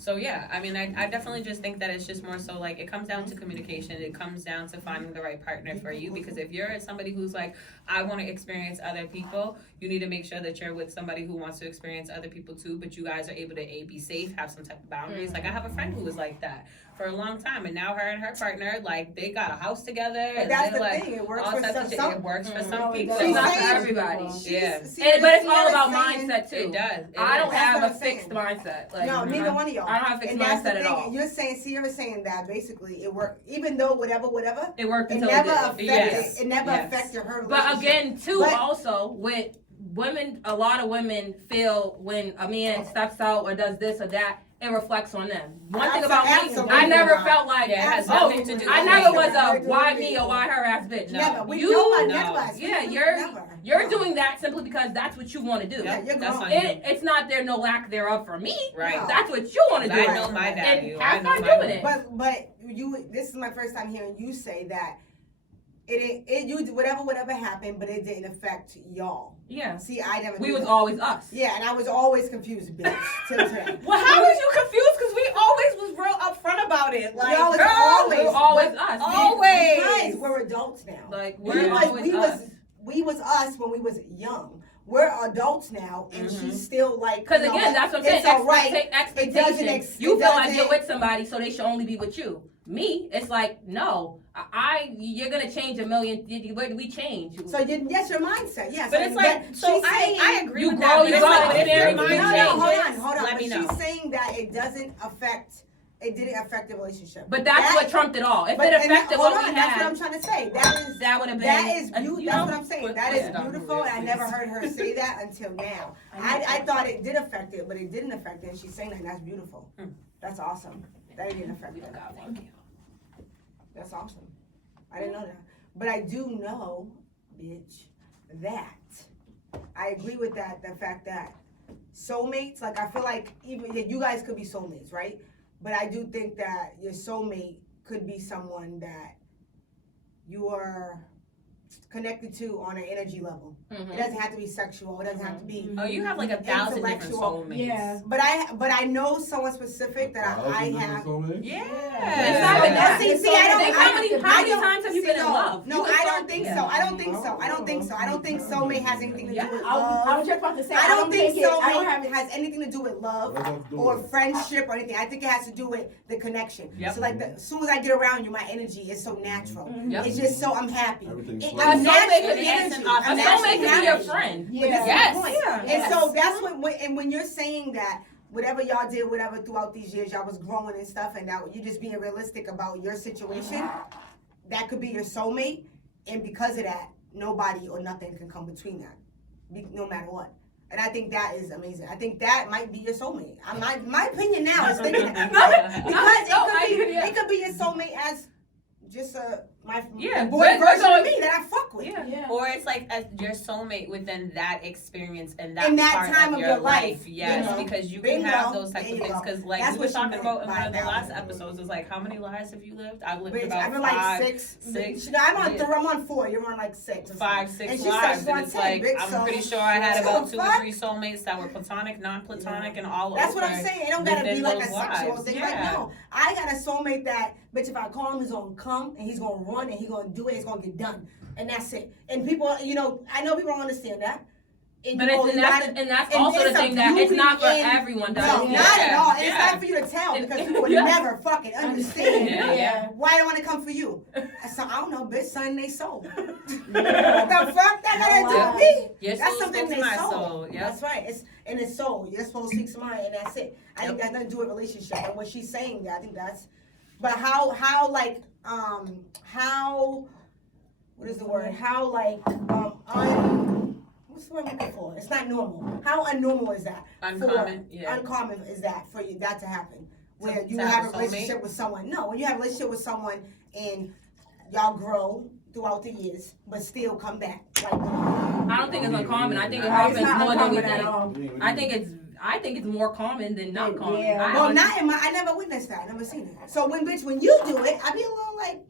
So yeah, I mean, I definitely just think that it's just more so like it comes down to communication. It comes down to finding the right partner for you. Because if you're somebody who's like, I want to experience other people, you need to make sure that you're with somebody who wants to experience other people too. But you guys are able to be safe, have some type of boundaries. Like I have a friend who was like that for a long time, and now her and her partner, like they got a house together. But that's the thing. It works for some. It works for some people. It's not for everybody. But it's all about mindset too. It does. I don't have a fixed mindset. Like, no, neither one of y'all. I don't have a fixed mindset at all. You're saying, Sierra's saying that basically it worked, even though whatever, it worked. It never affected. It never affected her relationship. But again, too, also with women, a lot of women feel when a man steps out or does this or that, it reflects on them. One thing about me, I never felt like, I never was a why me or why her ass bitch. Never. You're doing that simply because that's what you want to do. It's not there no lack thereof for me. Right. That's what you want to do. I know my value. And have fun doing it. But this is my first time hearing you say that you whatever happened, but it didn't affect y'all. Yeah. See, I never. We was always us. Yeah, and I was always confused, bitch. Till today. Well, how was you confused? Because we always was real upfront about it. Like, we always us. Always. Guys, we're adults now. Like we was us when we was young. We're adults now, and she's still like. Because again, that's what I'm saying. It's all right. Expectations. You feel like you're with somebody, so they should only be with you. Me, it's like, no, you're gonna change a million. Where do we change? So that's your mindset, yes. But it's like, so I agree with that. You grow, but if your mindset, hold on. Let me know. She's saying that it didn't affect the relationship. But that's what trumped it all. If it affected what we had, that's what I'm trying to say. That would have been. That's what I'm saying. That is beautiful, and I never heard her say that until now. I thought it did affect it, but it didn't affect it. And she's saying that, and that's beautiful. That's awesome. That didn't affect it. Thank you. That's awesome. I didn't know that. But I do know, bitch, that I agree with that, the fact that soulmates, like I feel like even you guys could be soulmates, right? But I do think that your soulmate could be someone that you are connected to on an energy level. It doesn't have to be sexual. It doesn't have to be. Oh, you have like 1,000 different soulmates. Yeah, but I know someone specific that I have. Yeah. How many times have you been in love? No, I don't think so. I don't think soulmate has anything to do with love. I was just about to say. I don't think soulmate has anything to do with love or friendship or anything. I think it has to do with the connection. So like as soon as I get around you, my energy is so natural. It's just so I'm happy. A soulmate could be your friend. Yes. And so that's when you're saying that whatever y'all did, whatever throughout these years, y'all was growing and stuff, and that you're just being realistic about your situation, that could be your soulmate. And because of that, nobody or nothing can come between that, no matter what. And I think that is amazing. I think that might be your soulmate. My opinion now is thinking that. Because it could be your soulmate as just my boy version of me that I fuck with. Or it's like as your soulmate within that experience and that part time of your life. Yes, because you can have those types of things. Because like we were talking about in one of the last episodes, is like, how many lives have you lived? I've lived about I've been like six. I'm on 4. You're on like 6. 5, 6 lives. And it's like, I'm pretty sure I had about 2 or 3 soulmates that were platonic, non-platonic, and all over. That's what I'm saying. It don't gotta be like a sexual thing. Like, no, I got a soulmate that, bitch, if I call him, he's gonna come and he's gonna run and he's gonna do it. It's gonna get done, and that's it. And people, I know people don't understand that. And that's also the thing that it's not for everyone. No, not at all. And it's not for you to tell because people would never fucking understand why I want to come for you. So I don't know, bitch, son, they soul. What the fuck that gotta do with me? That's something they soul. That's right. It's soul. You're supposed to speak to mine, and that's it. I think that's nothing to do with relationship. And what she's saying, I think that's. But how what is the word? How what's the word I'm looking for? It's not normal. How unnormal is that? Uncommon. Uncommon is that for you that to happen? Where you have a relationship with someone. No, when you have a relationship with someone and y'all grow throughout the years, but still come back. Like, I don't think it's uncommon. I think it happens more than we think. I think it's more common than not common. Well, I never witnessed that. I never seen it. So when you do it, I be a little like.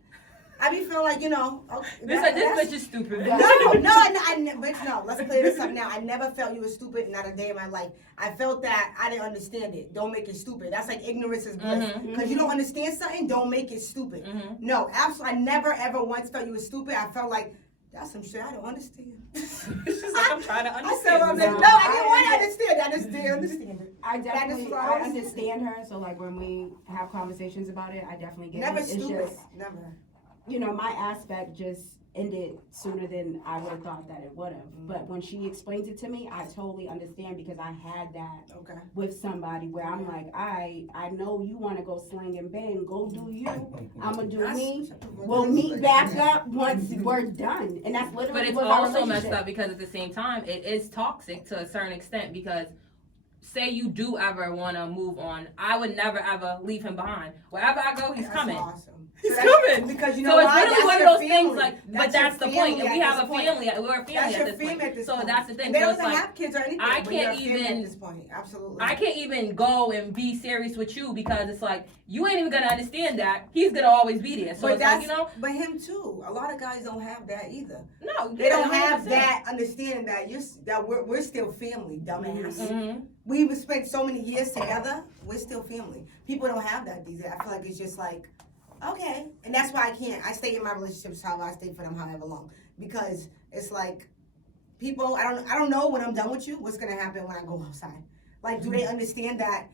I be feeling like, this bitch is stupid. No, bitch, no. Let's clear this up now. I never felt you were stupid, not a day in my life. I felt that I didn't understand it. Don't make it stupid. That's like ignorance is bliss. Because you don't understand something, don't make it stupid. No, absolutely. I never ever once felt you were stupid. I felt like, that's some shit I don't understand. She's like, I'm trying to understand. I didn't want to understand. I just didn't understand it. I understand her. So like when we have conversations about it, I definitely get never it. Stupid. It's just, never. My aspect just ended sooner than I would have thought that it would have. But when she explains it to me, I totally understand because I had that with somebody where I'm like, I know you want to go sling and bang, go do you. I'm gonna do me. We'll meet back up once we're done, and that's literally. But it's also messed up because at the same time, it is toxic to a certain extent because. Say you do ever want to move on, I would never ever leave him behind. Wherever I go, he's coming. Awesome. He's coming. happens. Because you know so it's why? literally That's one of your those family. things like, but that's the point. family And we at have this a point. family. We're a family That's at your this family point. at this So point. that's the thing. And they So don't it's even like, have kids or anything. I but you're a can't family even- at this point. Absolutely. I can't even go and be serious with you because it's like you ain't even gonna understand that he's gonna always be there. So but it's like, you know. But him too. A lot of guys don't have that either. No, They don't 100%. have that understanding that we're still family, dumbass. Mm-hmm. We spent so many years together. We're still family. People don't have that these days. I feel like it's just like, okay, and that's why I can't. I stay in my relationships however I stay for them however long because it's like people. I don't know when I'm done with you. What's gonna happen when I go outside? Like, do they understand that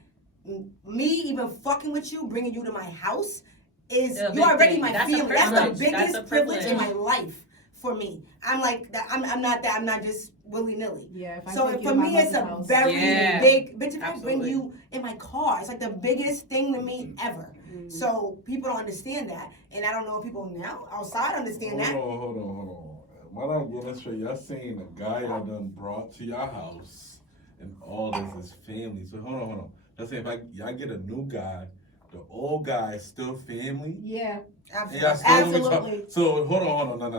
me even fucking with you, bringing you to my house, is you're already my family. That's the biggest privilege in my life for me. I'm like that. I'm not that. I'm not just willy nilly. Yeah. So for me, it's a very big. Bitch, if I bring you in my car, it's like the biggest thing to me ever. Mm-hmm. So people don't understand that, and I don't know if people now outside understand that. Hold on. Why not get it straight? Y'all saying the guy y'all done brought to your house, and all this is family. So hold on. Let's say if y'all get a new guy, the old guy is still family. Yeah. Absolutely. So hold on. No.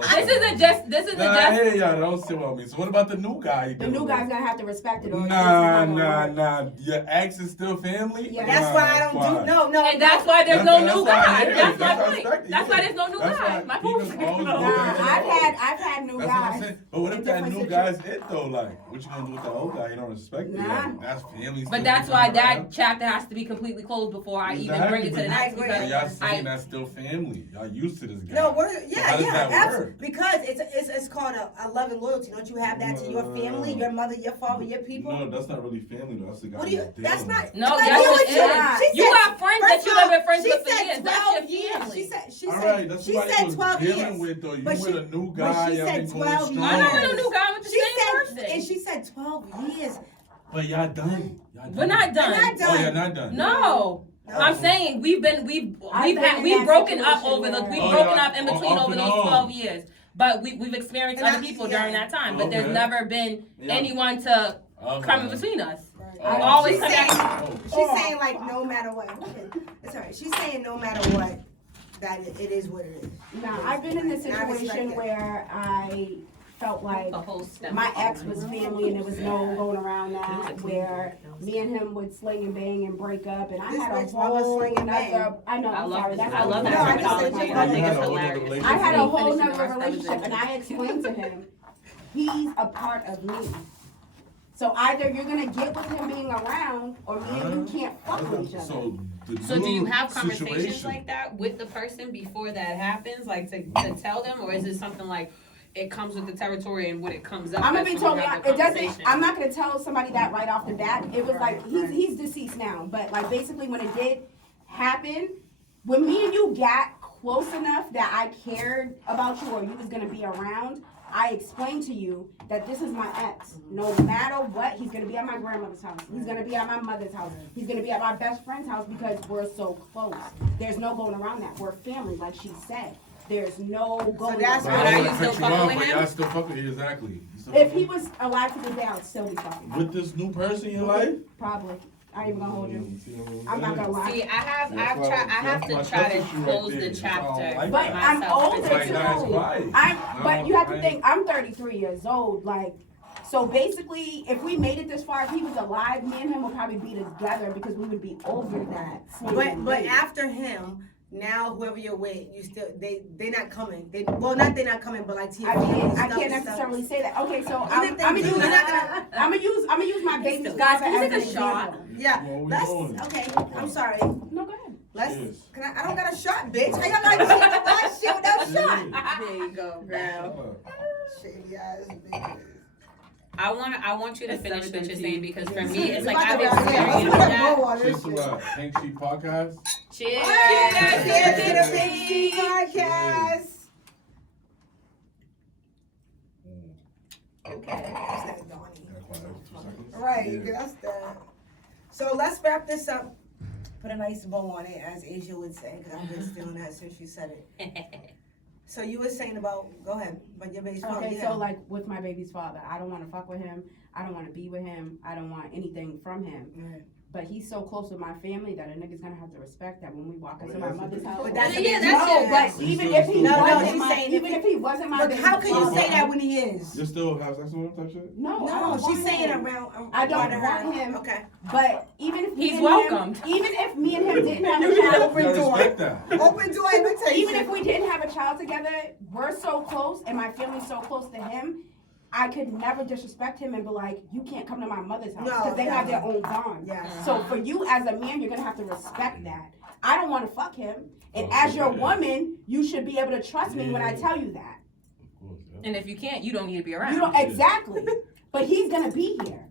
This isn't just. I hear y'all. Don't say what I mean. So what about the new guy? The new guy's gonna have to respect it. Or Nah. Your ex is still family. Yeah. That's why I don't do. No. And that's why there's no new guy. That's That's my why point. That's why there's no new guy. My point. I've had new guys. guys. What I'm saying. But what if that new guy's it though? Like, what you gonna do with the old guy? You don't respect it. Like, that's family. But that's why that chapter has to be completely closed before I even bring it to the next. Because y'all saying that's still family. Y'all used to this guy. No, absolutely. Because it's called a love and loyalty. Don't you have that to your family, your mother, your father, your people? No, that's not really family though. That's the guy. What do you? That's not. No, that's it. You got friends that you have been friends with for years. That's your family. She said 12 years. With though. You but with a new guy. But she said 12 years. I'm not with a new guy. With the same person. And she said 12 years. But y'all done. We're not done. Oh, you're not done. No. I'm saying we've broken up over the broken up in between over those 12 years. But we've experienced other people during that time. But there's never been anyone to come in between us. Always she's saying like no matter what. It's alright. She's saying no matter what, that it is what it is. Now I've been in a situation where I felt like my ex was family and there was no going around that, where me and him would sling and bang and break up, and I had a whole nother. I know. I'm sorry. I love that terminology. I think it's hilarious. I had a whole nother relationship, and I explained to him, he's a part of me. So either you're gonna get with him being around, or me and you can't fuck with each other. So do you have conversations like that with the person before that happens, like to tell them, or is it something like it comes with the territory and when it comes up? I'm gonna be totally honest. It doesn't. I'm not gonna tell somebody that right off the bat. It was like he's deceased now, but like basically when it did happen, when me and you got close enough that I cared about you or you was gonna be around, I explained to you that this is my ex. No matter what, he's gonna be at my grandmother's house. He's gonna be at my mother's house. He's gonna be at my best friend's house because we're so close. There's no going around that. We're family, like she said. There's no going. So that's why are you still fucking with him? Y'all still fucking with him, exactly. If he was alive to this day, I would still be fucking. With this new person in your life? Probably. I ain't even gonna hold you. I'm not gonna lie. See, I have to try to close the chapter. But I'm older too. But you have to think, I'm 33 years old. Like, so basically, if we made it this far, if he was alive, me and him would probably be together because we would be over that. But after him. Now, whoever you're with, you still they're not coming. They're not coming, but like I can't necessarily say that. Okay, so I'm gonna use my baby's guys. Can you take a shot? Yeah. Okay. I'm sorry. No, go ahead. I don't got a shot, bitch. How y'all like my shit without a shot? There you go, girl. Shady ass bitch. I want you to finish what you're saying because for me it's like I've experienced that. Cheers to the Pink Sheet Podcast. Cheers. Cheers to the Pink Sheet Podcast. Okay. Right, that's that. So let's wrap this up. Put a nice bow on it, as Asia would say, because I've been stealing that since she said it. So you were saying about, go ahead, but your baby's father. Okay, so like with my baby's father, I don't want to fuck with him. I don't want to be with him. I don't want anything from him. But he's so close with my family that a nigga's gonna have to respect that when we walk into my mother's house. But that's but even if he wasn't my, even if he wasn't my, but how can you say that when he is? You still have sex with him type shit? No, she's saying around. I don't want him. Okay. But even if he's welcomed, even if me and him didn't have a child, open door invitation. Even if we didn't have a child together, we're so close, and my family's so close to him. I could never disrespect him and be like, you can't come to my mother's house because they have their own bond. Yeah. So for you as a man, you're gonna have to respect that. I don't want to fuck him, and as your woman, you should be able to trust me when I tell you that. And if you can't, you don't need to be around. You don't exactly, but he's gonna be here.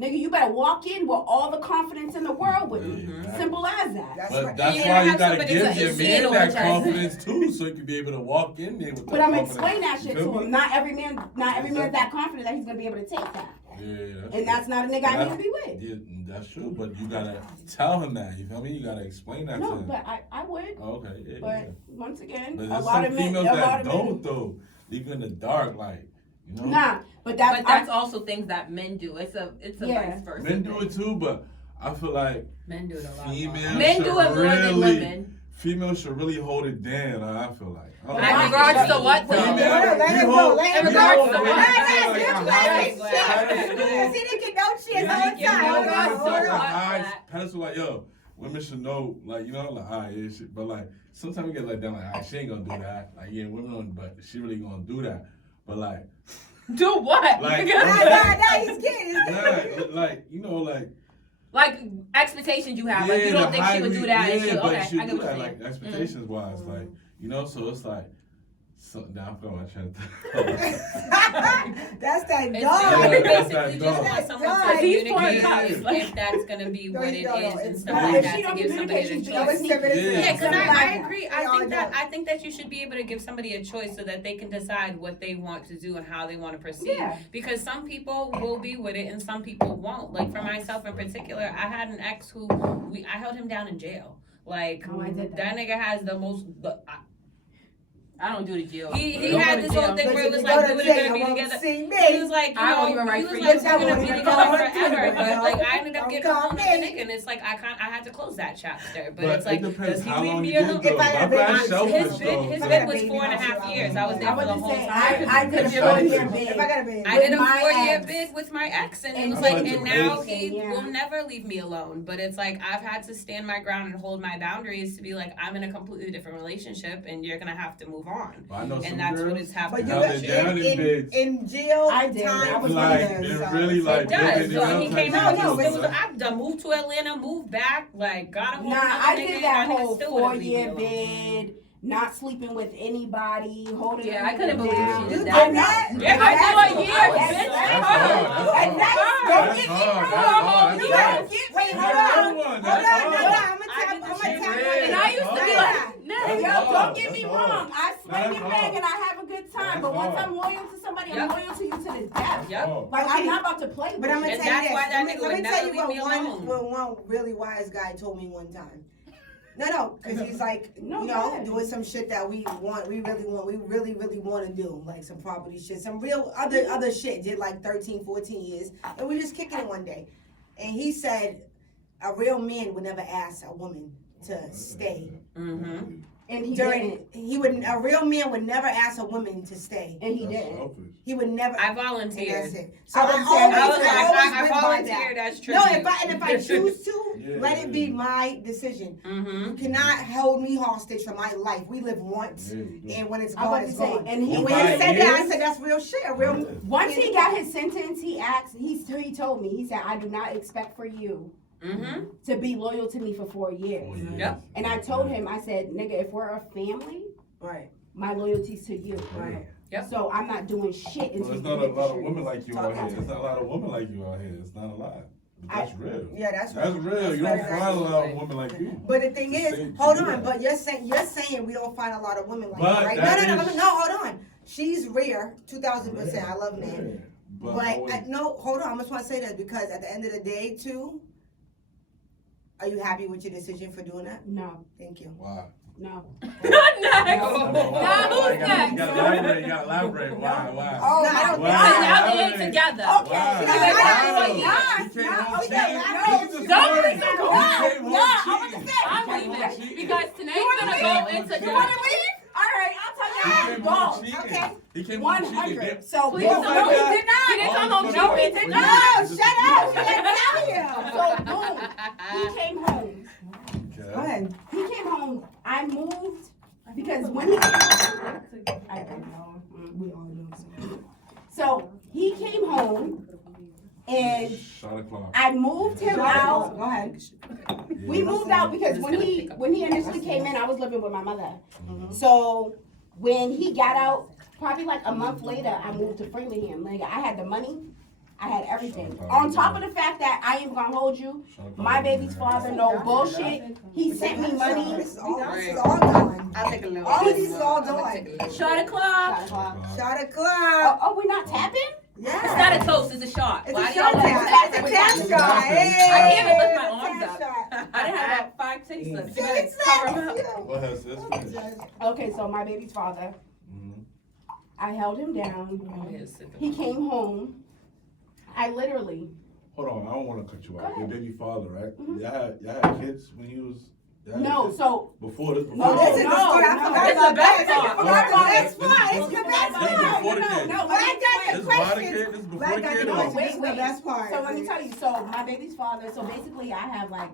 Nigga, you better walk in with all the confidence in the world with me. Simple as that. But that's why you gotta give your man that confidence too, so you can be able to walk in there with that confidence. But I'm explaining that shit to him. Not every man's that confident that he's gonna be able to take that. And that's not a nigga I need to be with. Yeah, that's true, but you gotta tell him that. You feel me? You gotta explain that to him. No, but I would. Okay. Yeah, but once again, but a lot of men don't though. Leave you in the dark, like. You know? Nah, but that's also things that men do. It's a vice versa. Men do it too, but I feel like men do it a lot. Men do it more than women. Females should really hold it down. I feel like. In regards to what though? Let him go. In regards to what? He didn't get no shit all the time. Pedestal like yo. Women should know, like, you know, like, alright, yeah, shit. But like, sometimes we get let down, like, alright, she ain't gonna do that. Like, yeah, women don't, but she really gonna do that. But like, do what? Like, he's kidding. Like, you know, like expectations you have. Like, you don't think she would do that? Yeah, and but okay, she I get do what you're that, saying. like, expectations wise, like, you know, so it's like, now I feel like trying That's that it's dog. Basically just want someone to communicate if that's gonna be what it is and stuff like that, to give somebody the choice. Yeah, because I agree. I think that you should be able to give somebody a choice so that they can decide what they want to do and how they want to proceed. Yeah. Because some people will be with it and some people won't. Like for myself in particular, I had an ex who I held him down in jail. Like that nigga has the most. I don't do the jail. He had this whole thing where it was like we were gonna be together. He was like, you know, he was like we're gonna be together forever. But like I ended up getting home with the nigga, and it's like I had to close that chapter. But it's like, does he leave me alone? His bid was 4.5 years. I was there for the whole time. I did a 4-year bid. I did a 4-year bid with my ex, and it was like, and now he will never leave me alone. But it's like I've had to stand my ground and hold my boundaries to be like, I'm in a completely different relationship, and you're gonna have to move on. Well, I know and that's what it's happening. But in jail time, I was like, it really like it does. So he came out. I've done moved to Atlanta, moved back, like got a whole. I did that whole 4-year bid. Not sleeping with anybody, holding. Yeah, I couldn't believe she did that. Yeah, I did a year. Don't get me wrong. You gotta get me. Hold on. I'm gonna tell you. And I used to be like, yo, don't get me wrong. I sling and bang and I have a good time. But once I'm loyal to somebody, I'm loyal to you to the death. Like I'm not about to play. But I'm gonna tell you this. Let me tell you what one really wise guy told me one time. No, because he's like, doing some shit that we really want to do, like some property shit, some real other shit, did like 13, 14 years, and we just kicking it one day. And he said, a real man would never ask a woman to stay. Mm-hmm. And a real man would never ask a woman to stay. And he didn't. He would never. I volunteered. That's it. So I volunteered as tribute. No, if I choose to, let it be my decision. Mm-hmm. You cannot hold me hostage for my life. We live once, and when it's gone, it's gone. And when he said that, I said that's real shit. Once he got his sentence, he told me, he said, I do not expect for you. Mm-hmm. To be loyal to me for 4 years. Yep. And I told him, I said, nigga, if we're a family, my loyalty's to you. Right. Yep. So I'm not doing shit until there's not a lot of women like you out here. There's not a lot of women like you out here. It's not a lot. That's real. Yeah, that's real. You don't find a lot of women like you. But the thing is, hold on. But you're saying we don't find a lot of women like you, right? No, hold on. She's rare, 2,000%. I love that. But no, hold on. I just want to say that because at the end of the day, too. Are you happy with your decision for doing that? No. Thank you. Why? No. Not next. Now who's next? You gotta elaborate. Why? Oh, I don't know. Now they ain't together. Okay. Don't be so cool. I'm leaving because tonight's gonna go into. You want to leave? All right, I'll tell you how it goes. Okay. He came 100. So please don't. no, he did not. He didn't come home. No, he did not. Shut up. She didn't tell you. So boom, he came home. Go ahead. He came home. I moved because when he I don't know. We all know. So he came home and I moved him out. Go ahead. We moved out because when he initially came in, I was living with my mother. So when he got out, probably like a month later, I moved to Framingham. Like I had the money, I had everything. On top of the fact that I ain't gonna hold you, my baby's father, no bullshit. He sent me money. This is all done. I'll take a little. All of these is all done. Shot o'clock. Shot o'clock. Oh, we're not tapping? Yeah. It's not a toast, it's a shot. It's Why a do y'all shot. like It's a tap shot. Hey. I can't even lift my It's a arms tap up. shot. I done had about 5 titty slips. You It's gotta cover them tap. up. What has this finished? Okay, so my baby's father, I held him down. He came home. I literally. Hold on, I don't want to cut you off. Go Your ahead. baby father, right? Y'all had kids when he was. No, so. Before this. Oh, this is the story. I forgot It's about the best that. part. I forgot about that. It's fine. It's the best This is part. before the kid. No, But I got the This is by the question. kid. This is before I the got kid. the or- question. This is the best part. So let me tell you. So my baby's father. So basically, I have like,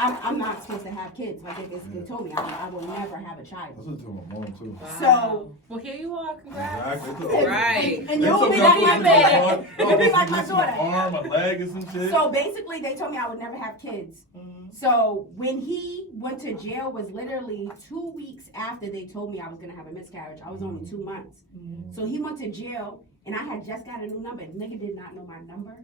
I'm not supposed to have kids. Like they basically told me I will never have a I child. was listening to my mom too. So. Well, here you are. Congrats. Exactly. Right. And you'll be like my daughter. You'll be like my An daughter. arm, a leg, and some shit. So basically, they told me I would never have kids. So when he went to jail was literally 2 weeks after they told me I was gonna have a miscarriage. I was only 2 months. So he went to jail, and I had just got a new number. The nigga did not know my number.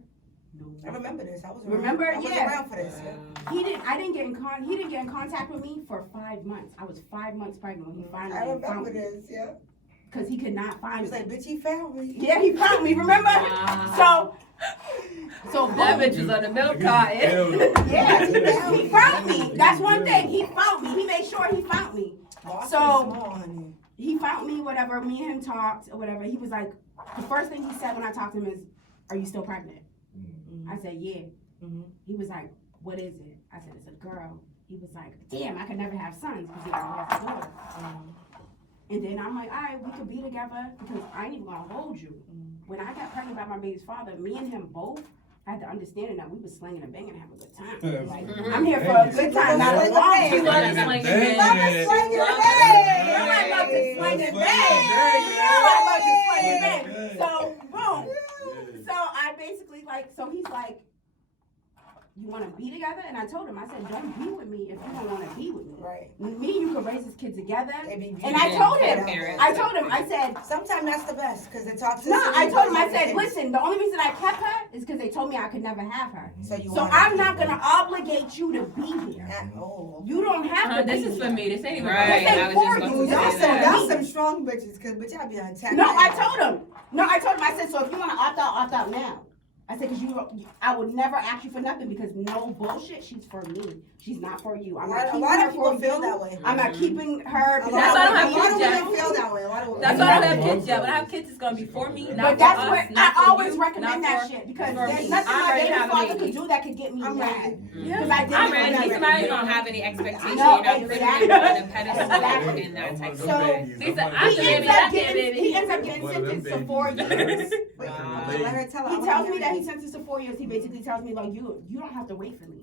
No. I remember this. I was Remember? around. I was Yeah. around for this. Yeah. He didn't get in contact with me for 5 months. I was 5 months pregnant when he finally I remember found me. this. Yeah. Cause he could not I find was me. like, bitch, he found me. Yeah, he found me. Remember? So That boom. bitch was on the milk carton. Yeah, he found me. That's one thing. He found me. He made sure he found me. So he found me, whatever. Me and him talked or whatever. He was like, the first thing he said when I talked to him is, "Are you still pregnant?" I said, "Yeah." He was like, "What is it?" I said, "It's a girl." He was like, "Damn, I could never have sons because he already has a daughter." And then I'm like, "All right, we could be together because I ain't even gonna hold you." When I got pregnant by my baby's father, me and him both had the understanding that we was slinging and banging and having a good time. Like, I'm here for a good time, not a long She time. loves slinging Bang. bang. Love to sling You it, know bang. I love to sling and bang. Bang. You know I love to sling and bang. Bang. So, boom. So I basically so he's like, "You want to be together?" And I told him, I said, "Don't be with me if you don't want to be with me. Right. Me and you can raise this kid together." They be And I told him, parents. I said, Sometimes that's the best because it talks. no, I told him, I said, listen, the only reason I kept her is because they told me I could never have her. So I'm not going to obligate you to be here. You don't have to be This is for me. This ain't even Right. This ain't I was for just you. about to say Y'all that. some strong bitches because bitch I be untapped. No, I told him. I said, so if you want to opt out now. I said, because I would never ask you for nothing because no bullshit. She's for me. She's not for you. I'm not A keeping lot her of people for feel you. that way. I'm not keeping her. A That's why I don't have lot of kids yet. women feel that way. A lot of women. That's why I don't have kids yet. When I have kids, it's gonna be for me, not But for that's us, what not I for always you, recommend not that for- shit because for there's me. nothing I'm my ready to baby have a father baby. could do that could get me I'm mad. ready. Because I didn't I'm ready. remember. Need somebody You don't have any expectation. No, You're not putting exactly. it on a pedestal Exactly. in that type of So, way. Lisa, I'm I like, should He maybe ends that up kid, getting baby. sentenced to 4 years. Wow. Let her tell her. He tells me that he's sentenced to 4 years. He basically tells me like you don't have to wait for me.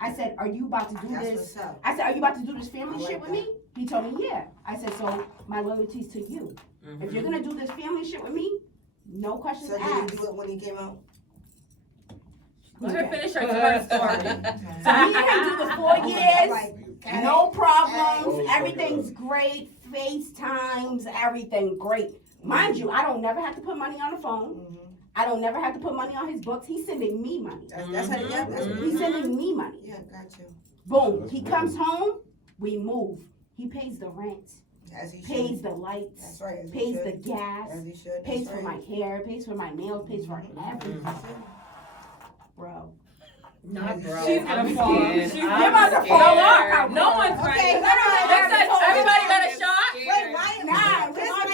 I said, are you about to do That's this? what's up. I said, are you about to do this family I like shit with that. me? He told me, yeah. I said, so my loyalty's to you. If you're gonna do this family shit with me, no questions So did asked. he do it when he came out? Let her finish her story. So me and him do the 4 years, no problems, everything's great, FaceTimes, everything great. Mind you, I don't never have to put money on the phone. I don't never have to put money on his books. He's sending me money. That's how. Yeah, that's what He's sending me money. Yeah, got you. Boom. He comes home, we move. He pays the rent, As he pays should. the lights, That's right. As he pays should. the gas, As he should. pays That's for my right. hair, pays for my nails, pays for everything. Bro. Not bro. She's gonna I'm fall. scared. She's I'm about to fall scared. off. No one's ready. Okay, Everybody got a shot. Wait, why? Nah, we're not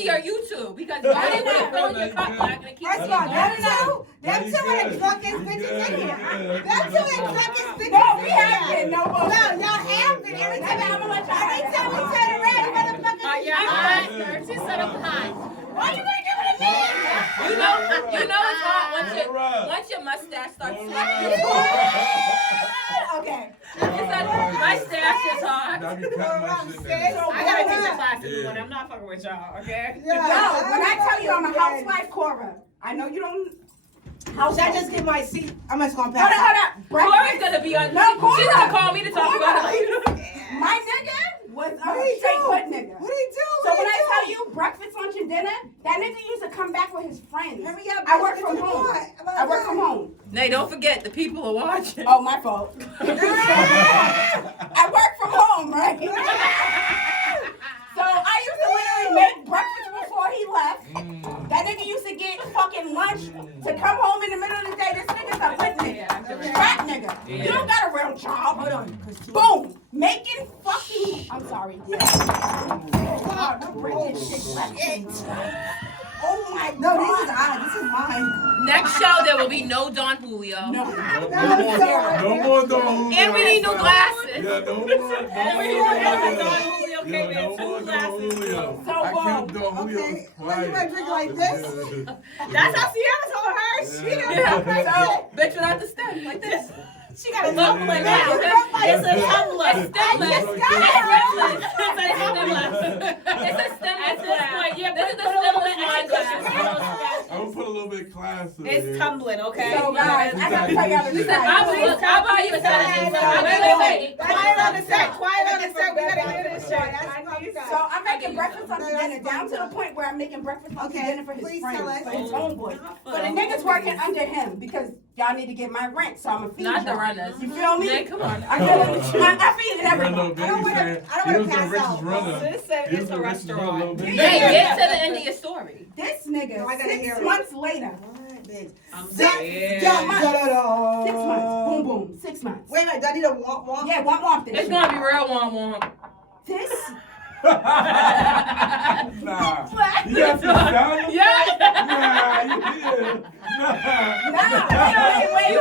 pussy or you two? Because why didn't you fill in your cup black and it keeps First of all, them two are the drunkest bitches in here. Them two are the drunkest bitches in here. No, we have been. No, y'all have been. Every time we turn around, you motherfuckers. She said I'm hot. Why you gonna give it to me? You know it's hot once your mustache starts sweating. Okay. My stash is hot. I gotta teach a class to one. I'm not fucking with y'all, okay? Yo, when I tell you I'm a housewife, Cora, I know you don't. Should I just get my seat? I'm just gonna pass. Hold on. Cora's gonna be on. No, Cora. She's gonna call me to talk about it. My nigga was a straight good nigga. What do he do? So when I tell you breakfast, lunch, and dinner, that nigga used to come back with his friends. Hurry up, I work from home. I work from home. Nay, don't forget the people are watching. Oh, my fault. I work from home, right? So I used to literally make breakfast before he left. That nigga used to get fucking lunch to come home in the middle of the day. This nigga's a lit nigga. Fat nigga. You don't got a real job. Hold on. Boom. Making fucking. I'm sorry. God, don't bring this shit back in. Oh my God. No, this is mine. Next show there will be no Don Julio. No more Don Julio. And we need new glasses. Yeah, no more. And we need Don Julio came in, 2 glasses. So, I kept Don Julio Okay. quiet. You wanna drink like this? That's how Sienna told her. She didn't So, bitch without the stem, like this. She got a tumbler now. It's a tumbler. It's stemless. It's a stemless. At this point, yeah, this is the stemless wine glass. I'm gonna put a little bit class in It's here. tumbling, okay? So guys, I gotta tell y'all the Listen, I'll buy you a set. Wait. Quiet on the set. Quiet on the set. We gotta hear this shit. So I'm making breakfast lunch and dinner down to the point where I'm making breakfast lunch and dinner for his Please friends, tell us. for his homeboy. But the niggas working under him because y'all need to get my rent, so I'm a feed Not the y'all. runners. You feel me? Man, come on. I feed everyone. I don't wanna he was the pass richest out. runner. This said He was it's the a richest restaurant. runner. Hey, get to the end of your story. This nigga, No, I gotta hear 6 it. months later. I'm Six dead. Da-da-da. 6 months. Boom, boom. 6 months. Wait a minute, do I need a womp? Yeah, womp this It's shit. gonna be real womp. This. Nah. You got some sound? Yeah. Nah, you did. Nah, wait.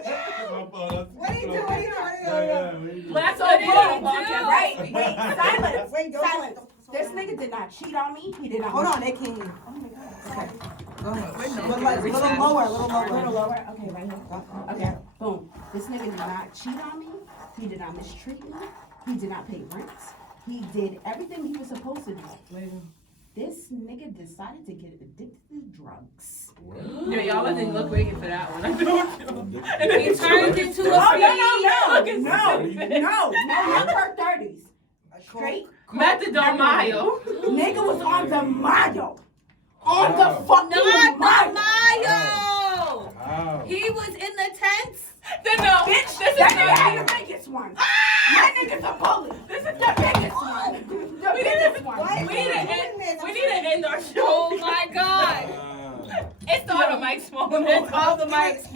What are you doing? Black So women boom, don't right? do. Wait, silence. Wait, don't- Silence. This nigga did not cheat on me. He did not. Hold on, they can't hear. Oh my God. Okay. Go ahead. Little lower, A little lower. Okay, right here. Okay. Boom. This nigga did not cheat on me. He did not mistreat me. He did not pay rent. He did everything he was supposed to do. This nigga decided to get addicted to drugs. Yeah, y'all wasn't waiting for that one. I told you. He turned into a No, not her 30s. Straight. Methadone Mayo. Nigga was on the Mayo. On the fucking Not Mayo. Mayo. Wow. He was in the tents. No, Bitch, this is that nigga not had the biggest one. That nigga's a bully. This is the biggest one. The biggest one. We need to end our show. Oh my God. Wow. It's all the mics, It's all the mics.